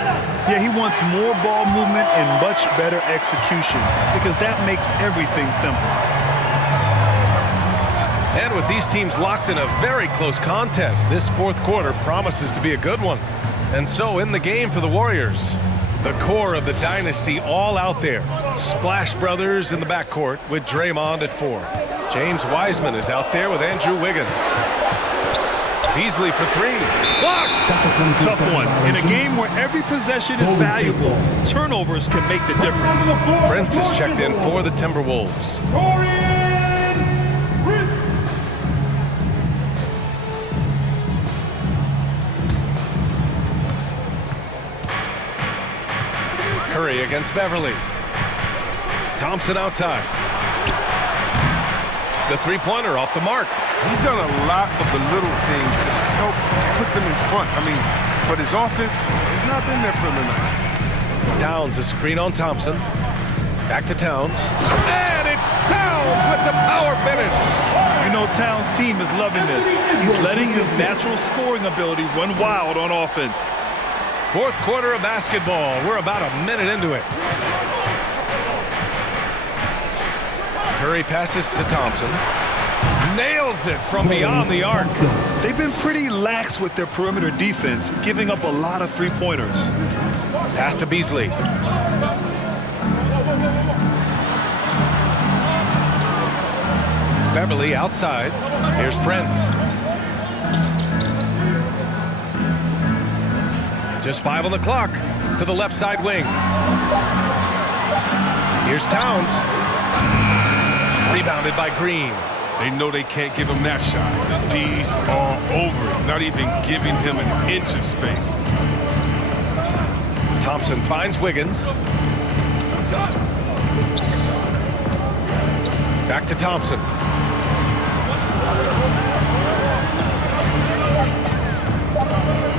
Yeah, he wants more ball movement and much better execution because that makes everything simple. And with these teams locked in a very close contest, this 4th quarter promises to be a good one. And so in the game for the Warriors, the core of the dynasty all out there. Splash Brothers in the backcourt with Draymond at 4. James Wiseman is out there with Andrew Wiggins. Beasley for 3. Blocked! Tough one. In a game where every possession is valuable, turnovers can make the difference. Prince is checked in for the Timberwolves. Curry against Beverly. Thompson outside. The 3-pointer off the mark. He's done a lot of the little things to help put them in front. I mean, but his offense has not been there for him tonight. Towns, a screen on Thompson. Back to Towns. And it's Towns with the power finish. You know, Towns' team is loving this. He's letting his natural scoring ability run wild on offense. 4th quarter of basketball. We're about a minute into it. Curry passes to Thompson. Nails it from beyond the arc. They've been pretty lax with their perimeter defense, giving up a lot of 3-pointers. Pass to Beasley. Beverly outside. Here's Prince. Just 5 on the clock to the left side wing. Here's Towns. Rebounded by Green. They know they can't give him that shot. The D's are over it, not even giving him an inch of space. Thompson finds Wiggins. Back to Thompson.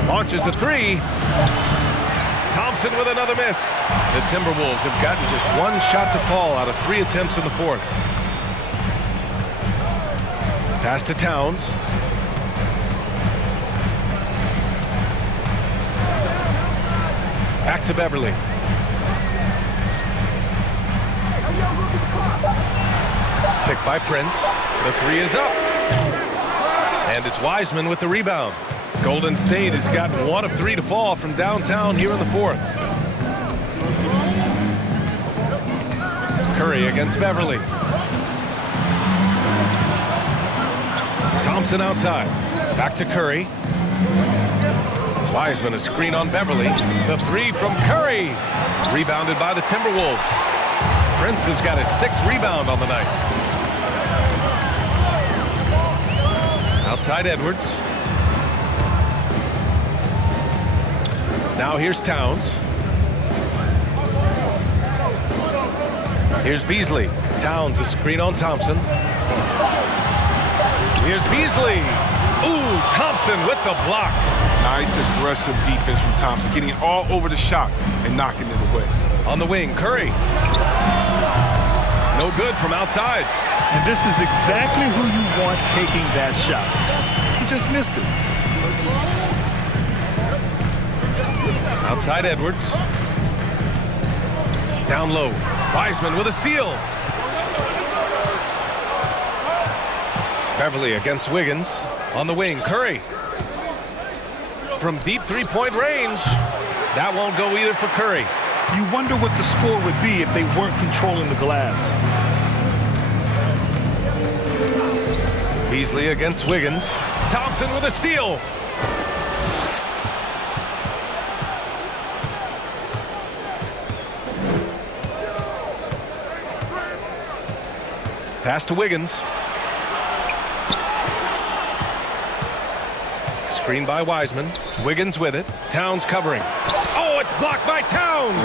Launches a three. Thompson with another miss. The Timberwolves have gotten just one shot to fall out of 3 attempts in the fourth. Pass to Towns. Back to Beverly. Picked by Prince. The three is up. And it's Wiseman with the rebound. Golden State has gotten 1 of 3 to fall from downtown here in the fourth. Curry against Beverly. Thompson outside. Back to Curry. Wiseman a screen on Beverly. The three from Curry. Rebounded by the Timberwolves. Prince has got his 6th rebound on the night. Outside Edwards. Now here's Towns. Here's Beasley. Towns a screen on Thompson. Here's Beasley. Ooh, Thompson with the block. Nice aggressive defense from Thompson, getting it all over the shot and knocking it away. On the wing, Curry. No good from outside. And this is exactly who you want taking that shot. He just missed it. Outside Edwards. Down low. Wiseman with a steal. Beverly against Wiggins. On the wing, Curry. From deep three-point range. That won't go either for Curry. You wonder what the score would be if they weren't controlling the glass. Beasley against Wiggins. Thompson with a steal. Pass to Wiggins. Screen by Wiseman. Wiggins with it. Towns covering. Oh, it's blocked by Towns.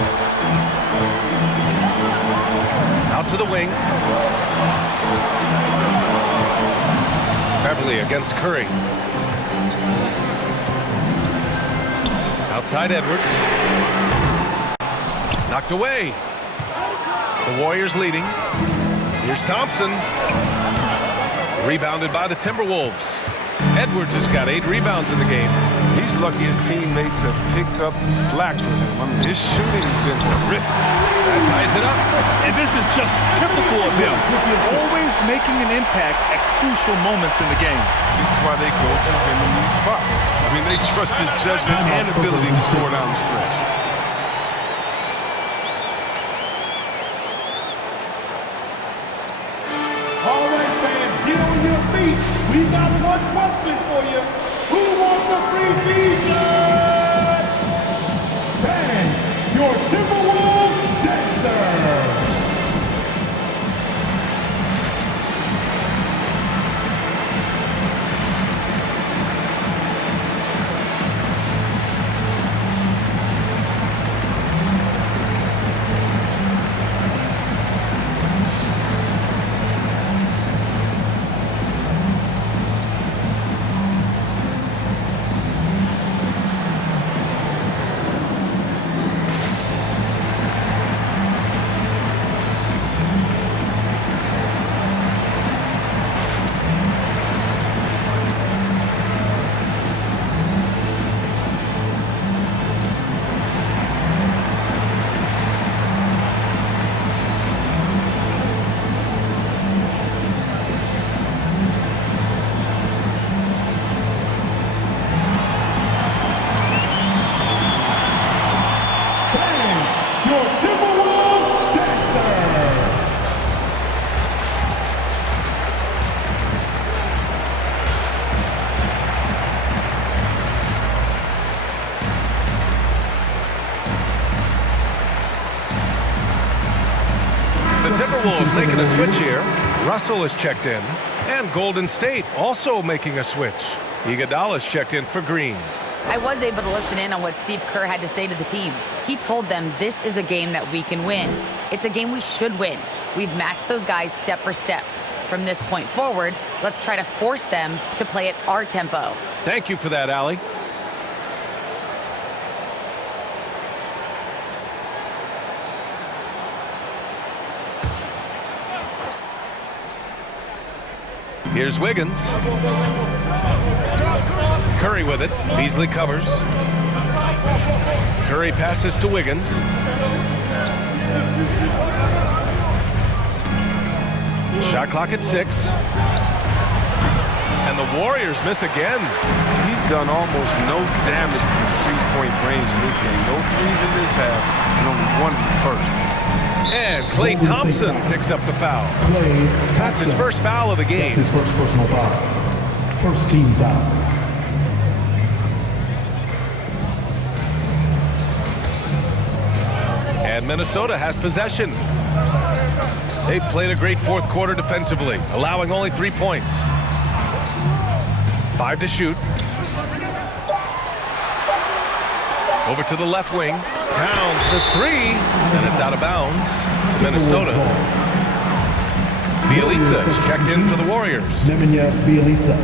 Out to the wing. Beverly against Curry. Outside Edwards. Knocked away. The Warriors leading. Here's Thompson. Rebounded by the Timberwolves. Edwards has got 8 rebounds in the game. He's lucky his teammates have picked up the slack from him. I mean, his shooting has been horrific. That ties it up. And this is just typical of him. Always making an impact at crucial moments in the game. This is why they go to him in these spots. I mean, they trust his judgment and ability to score down the stretch. All right, fans, get on your feet. We got one question for you. Who wants a free t-shirt? Ben, your Timberwolves dancer. Timberwolves making a switch here. Russell is checked in. And Golden State also making a switch. Iguodala's checked in for Green. I was able to listen in on what Steve Kerr had to say to the team. He told them this is a game that we can win. It's a game we should win. We've matched those guys step for step. From this point forward, let's try to force them to play at our tempo. Thank you for that, Allie. Here's Wiggins. Curry with it. Beasley covers. Curry passes to Wiggins. Shot clock at 6. And the Warriors miss again. He's done almost no damage from three-point range in this game. No threes in this half, and only one in the first. And Klay Thompson picks up the foul. That's his first foul of the game. That's his first personal foul. First team foul. And Minnesota has possession. They played a great fourth quarter defensively, allowing only 3 points. 5 to shoot. Over to the left wing. Towns for 3, and it's out of bounds to Minnesota. Bielitsa is checked in for the Warriors. Nemanja Bielitsa.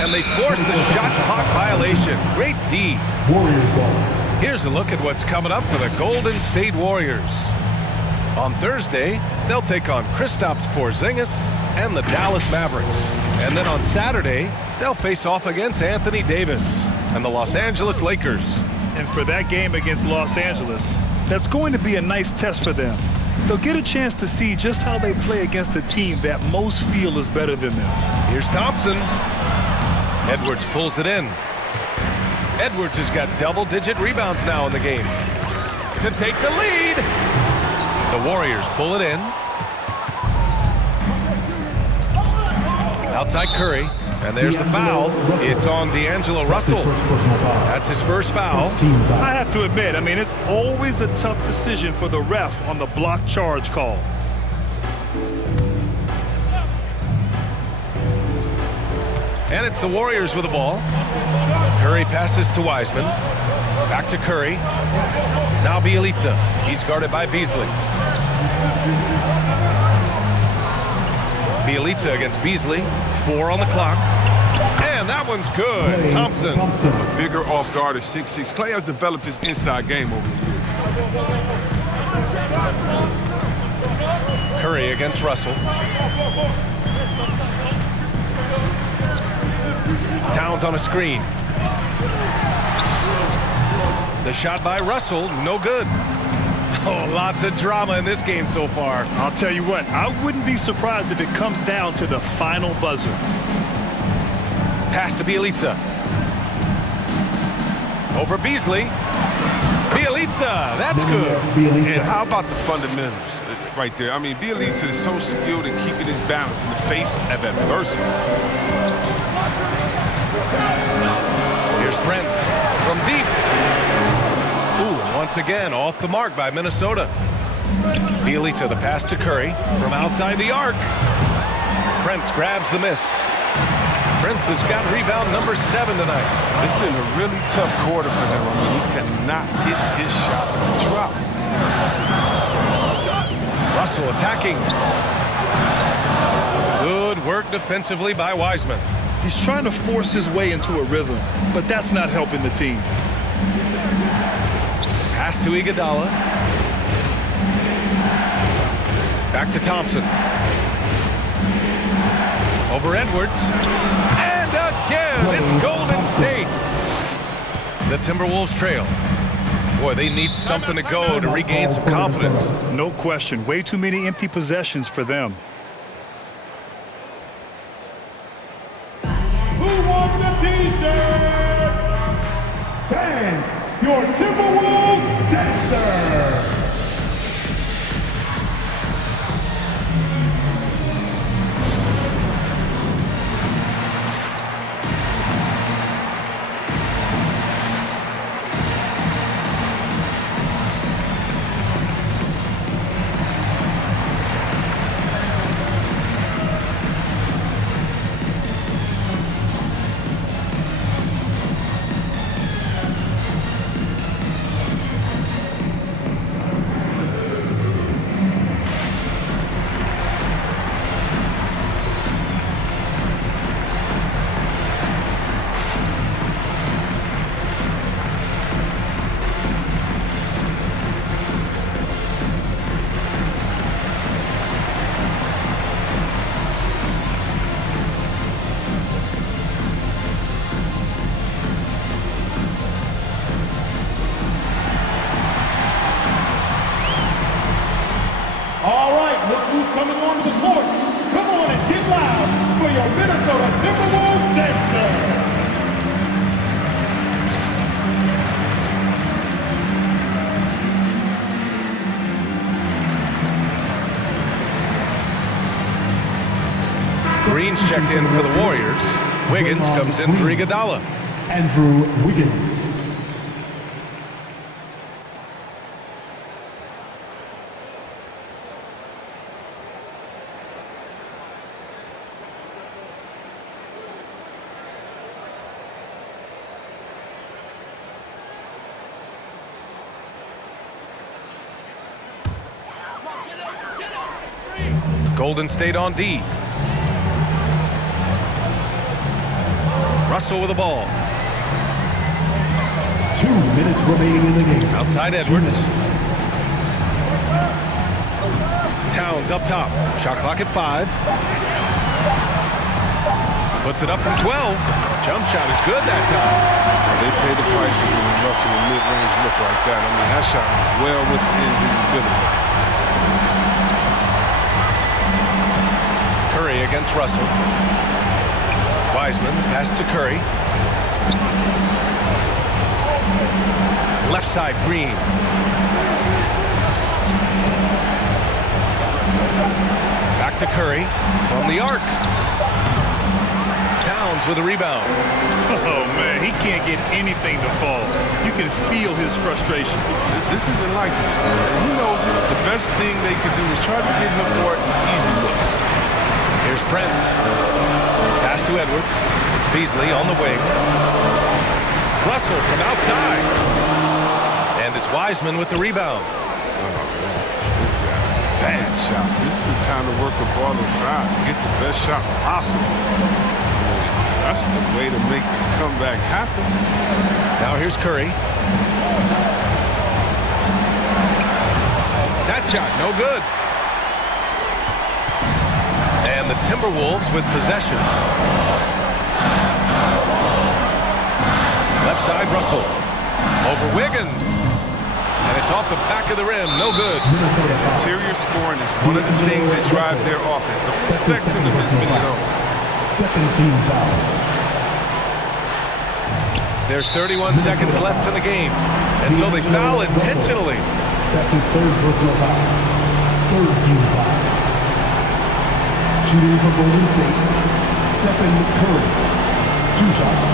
And they forced the shot clock violation. Great D. Warriors ball. Here's a look at what's coming up for the Golden State Warriors. On Thursday, they'll take on Kristaps Porzingis and the Dallas Mavericks. And then on Saturday, they'll face off against Anthony Davis and the Los Angeles Lakers. And for that game against Los Angeles, that's going to be a nice test for them. They'll get a chance to see just how they play against a team that most feel is better than them. Here's Thompson. Edwards pulls it in. Edwards has got double-digit rebounds now in the game to take the lead. The Warriors pull it in. Outside Curry, and there's the foul. It's on D'Angelo Russell. That's his first foul. I have to admit, it's always a tough decision for the ref on the block charge call. And it's the Warriors with the ball. Curry passes to Wiseman. Back to Curry. Now Bielitsa. He's guarded by Beasley. Bielitsa against Beasley. 4 on the clock. And that one's good. Thompson. A bigger off guard at 6'6". Klay has developed his inside game over the years. Curry against Russell. Towns on a screen. The shot by Russell, no good. Oh, lots of drama in this game so far. I'll tell you what, I wouldn't be surprised if it comes down to the final buzzer. Pass to Bielitsa. Over Beasley. Bielitsa, that's good. And how about the fundamentals right there? Bielitsa is so skilled at keeping his balance in the face of adversity. Here's Brent from deep. Ooh, once again, off the mark by Minnesota. Bielitsa, the pass to Curry from outside the arc. Prince grabs the miss. Prince has got rebound number 7 tonight. It's been a really tough quarter for him. He cannot get his shots to drop. Russell attacking. Good work defensively by Wiseman. He's trying to force his way into a rhythm, but that's not helping the team. Pass to Iguodala. Back to Thompson. Over Edwards. And again, it's Golden State. The Timberwolves trail. Boy, they need something to go to regain some confidence. No question. Way too many empty possessions for them. Fans, your Timberwolves dancer. who's coming onto the court. Come on and get loud for your Minnesota Timberwolves dancers. Green's checked in for the Warriors. Wiggins comes in for Iguodala. Andrew Wiggins. Golden State on D. Russell with the ball. 2 minutes remaining in the game. Outside Edwards. Towns up top. Shot clock at 5. Puts it up from 12. Jump shot is good that time. They paid the price for giving Russell a mid-range look like that. I mean, that shot was well within his abilities. Curry against Russell. Wiseman, pass to Curry. Left side, Green. Back to Curry from the arc. Towns with a rebound. Oh, man, he can't get anything to fall. You can feel his frustration. This isn't like it. He knows it. The best thing they could do is try to give him more easy looks. Here's Prince. Pass to Edwards. It's Beasley on the wing. Russell from outside. And it's Wiseman with the rebound. Oh, man. This guy, bad shots. This is the time to work the ball inside to get the best shot possible. That's the way to make the comeback happen. Now here's Curry. That shot, no good. And the Timberwolves with possession. Left side, Russell. Over Wiggins. And it's off the back of the rim, no good. Interior scoring is one of the things that drives their offense. Don't expect him to miss many of those. Second team foul. There's 31 seconds left in the game. And so they foul intentionally. That's his third personal foul. Third team foul. Shooting for Golden State, Stephen Curry. 2 shots.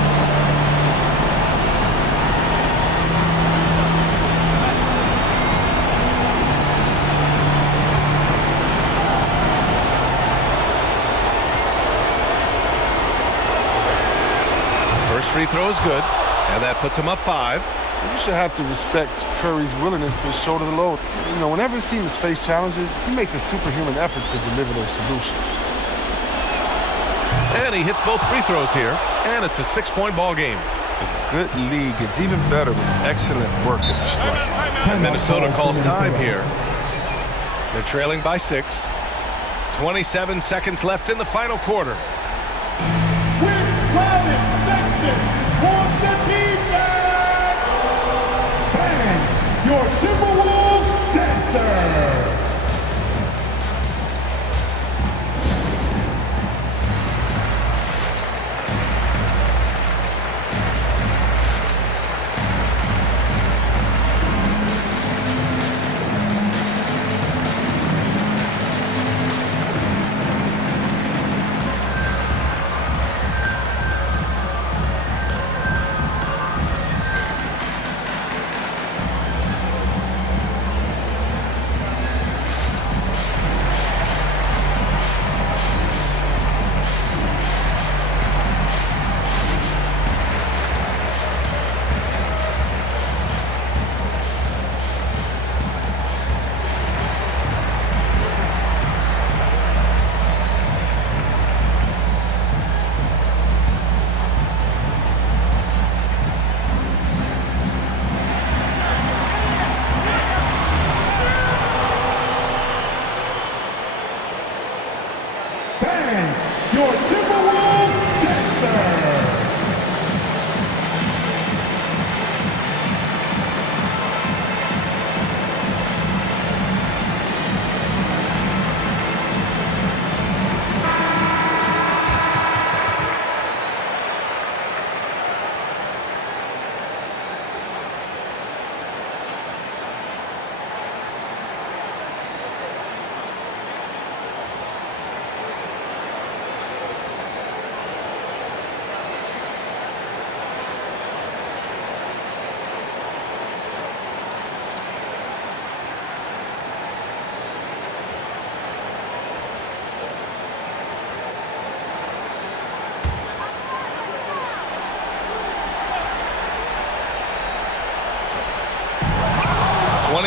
First free throw is good, and that puts him up 5. You should have to respect Curry's willingness to shoulder the load. You know, whenever his team has faced challenges, he makes a superhuman effort to deliver those solutions. And he hits both free throws here, and it's a 6-point ball game. A good lead gets even better with excellent work at the stripe. And Minnesota calls time here. They're trailing by 6. 27 seconds left in the final quarter. Your Timberwolves dancers.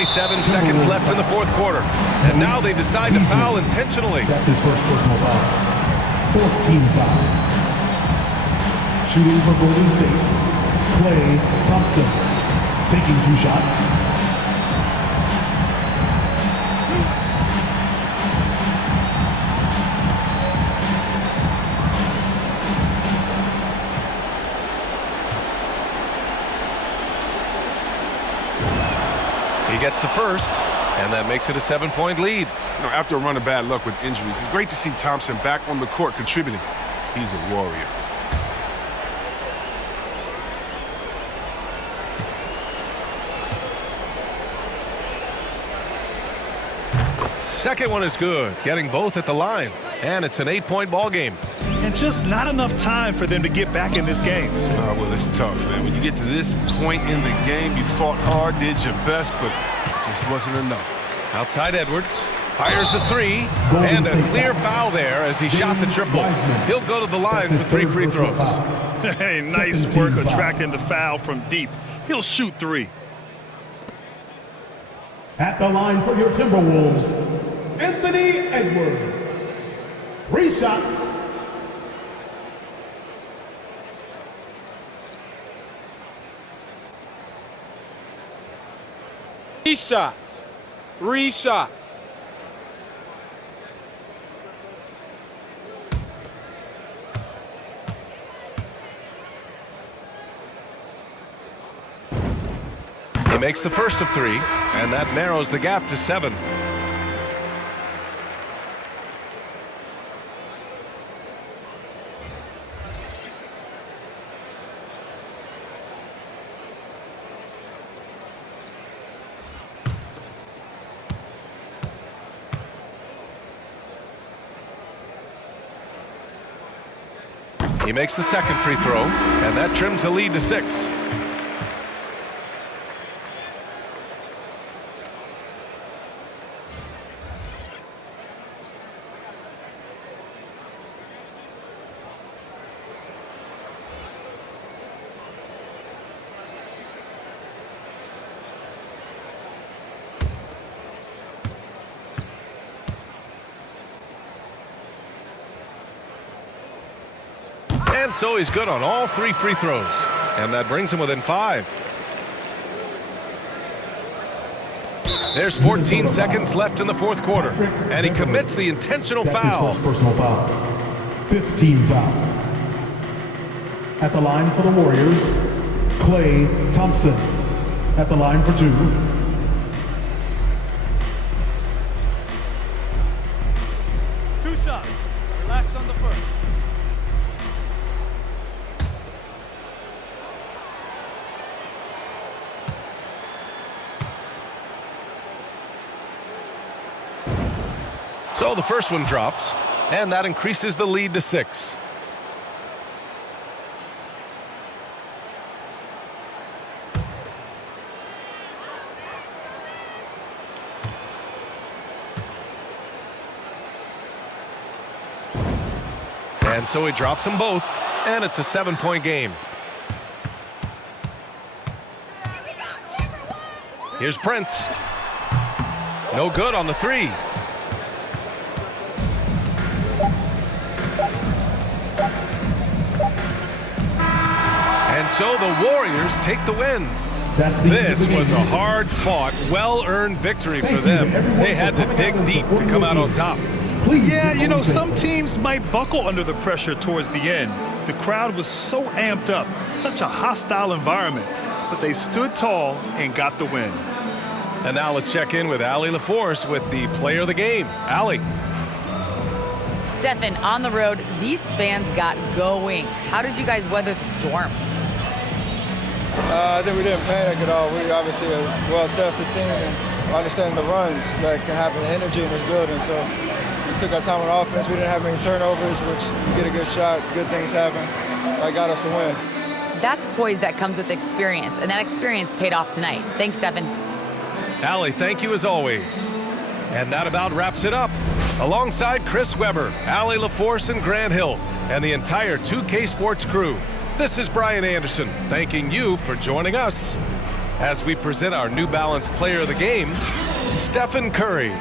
37 seconds left in the fourth quarter. And now they decide to foul intentionally. That's his first personal foul. Fourth team foul. Shooting for Golden State, Klay Thompson. Taking 2 shots. He gets the first, and that makes it a 7-point lead. After a run of bad luck with injuries, it's great to see Thompson back on the court contributing. He's a warrior. Second one is good, getting both at the line. And it's an 8-point ball game. And just not enough time for them to get back in this game. Well, it's tough, man. When you get to this point in the game, you fought hard, did your best, but it just wasn't enough. Outside Edwards, fires the 3, and a clear foul there as he shot the triple. He'll go to the line for 3 free throws. Hey, nice work attracting the foul from deep. He'll shoot 3. At the line for your Timberwolves, Anthony Edwards. 3 shots. Three shots. He makes the first of 3, and that narrows the gap to 7. He makes the second free throw, and that trims the lead to 6. And so he's good on all 3 free throws. And that brings him within 5. There's 14 seconds left in the fourth quarter. And he commits the intentional foul. That's his first personal foul. 15 foul. At the line for the Warriors, Klay Thompson. At the line for 2. Shots. Relax on the first. So the first one drops, and that increases the lead to 6. And so he drops them both, and it's a 7-point game. Here's Prince. No good on the 3. And so the Warriors take the win. This was a hard-fought, well-earned victory for them. They had to dig deep to come out on top. Yeah, you know, some teams might buckle under the pressure towards the end. The crowd was so amped up, such a hostile environment, but they stood tall and got the win. And now let's check in with Allie LaForce with the player of the game. Allie. Stephen, on the road, these fans got going. How did you guys weather the storm? I think we didn't panic at all. We obviously a well-tested team and understand the runs that can happen, the energy in this building. So we took our time on offense. We didn't have many turnovers, which you get a good shot, good things happen. That got us the win. That's poise that comes with experience, and that experience paid off tonight. Thanks, Stephen. Allie, thank you as always. And that about wraps it up. Alongside Chris Webber, Allie LaForce, and Grant Hill, and the entire 2K Sports crew, this is Brian Anderson, thanking you for joining us. as we present our New Balance Player of the Game, Stephen Curry.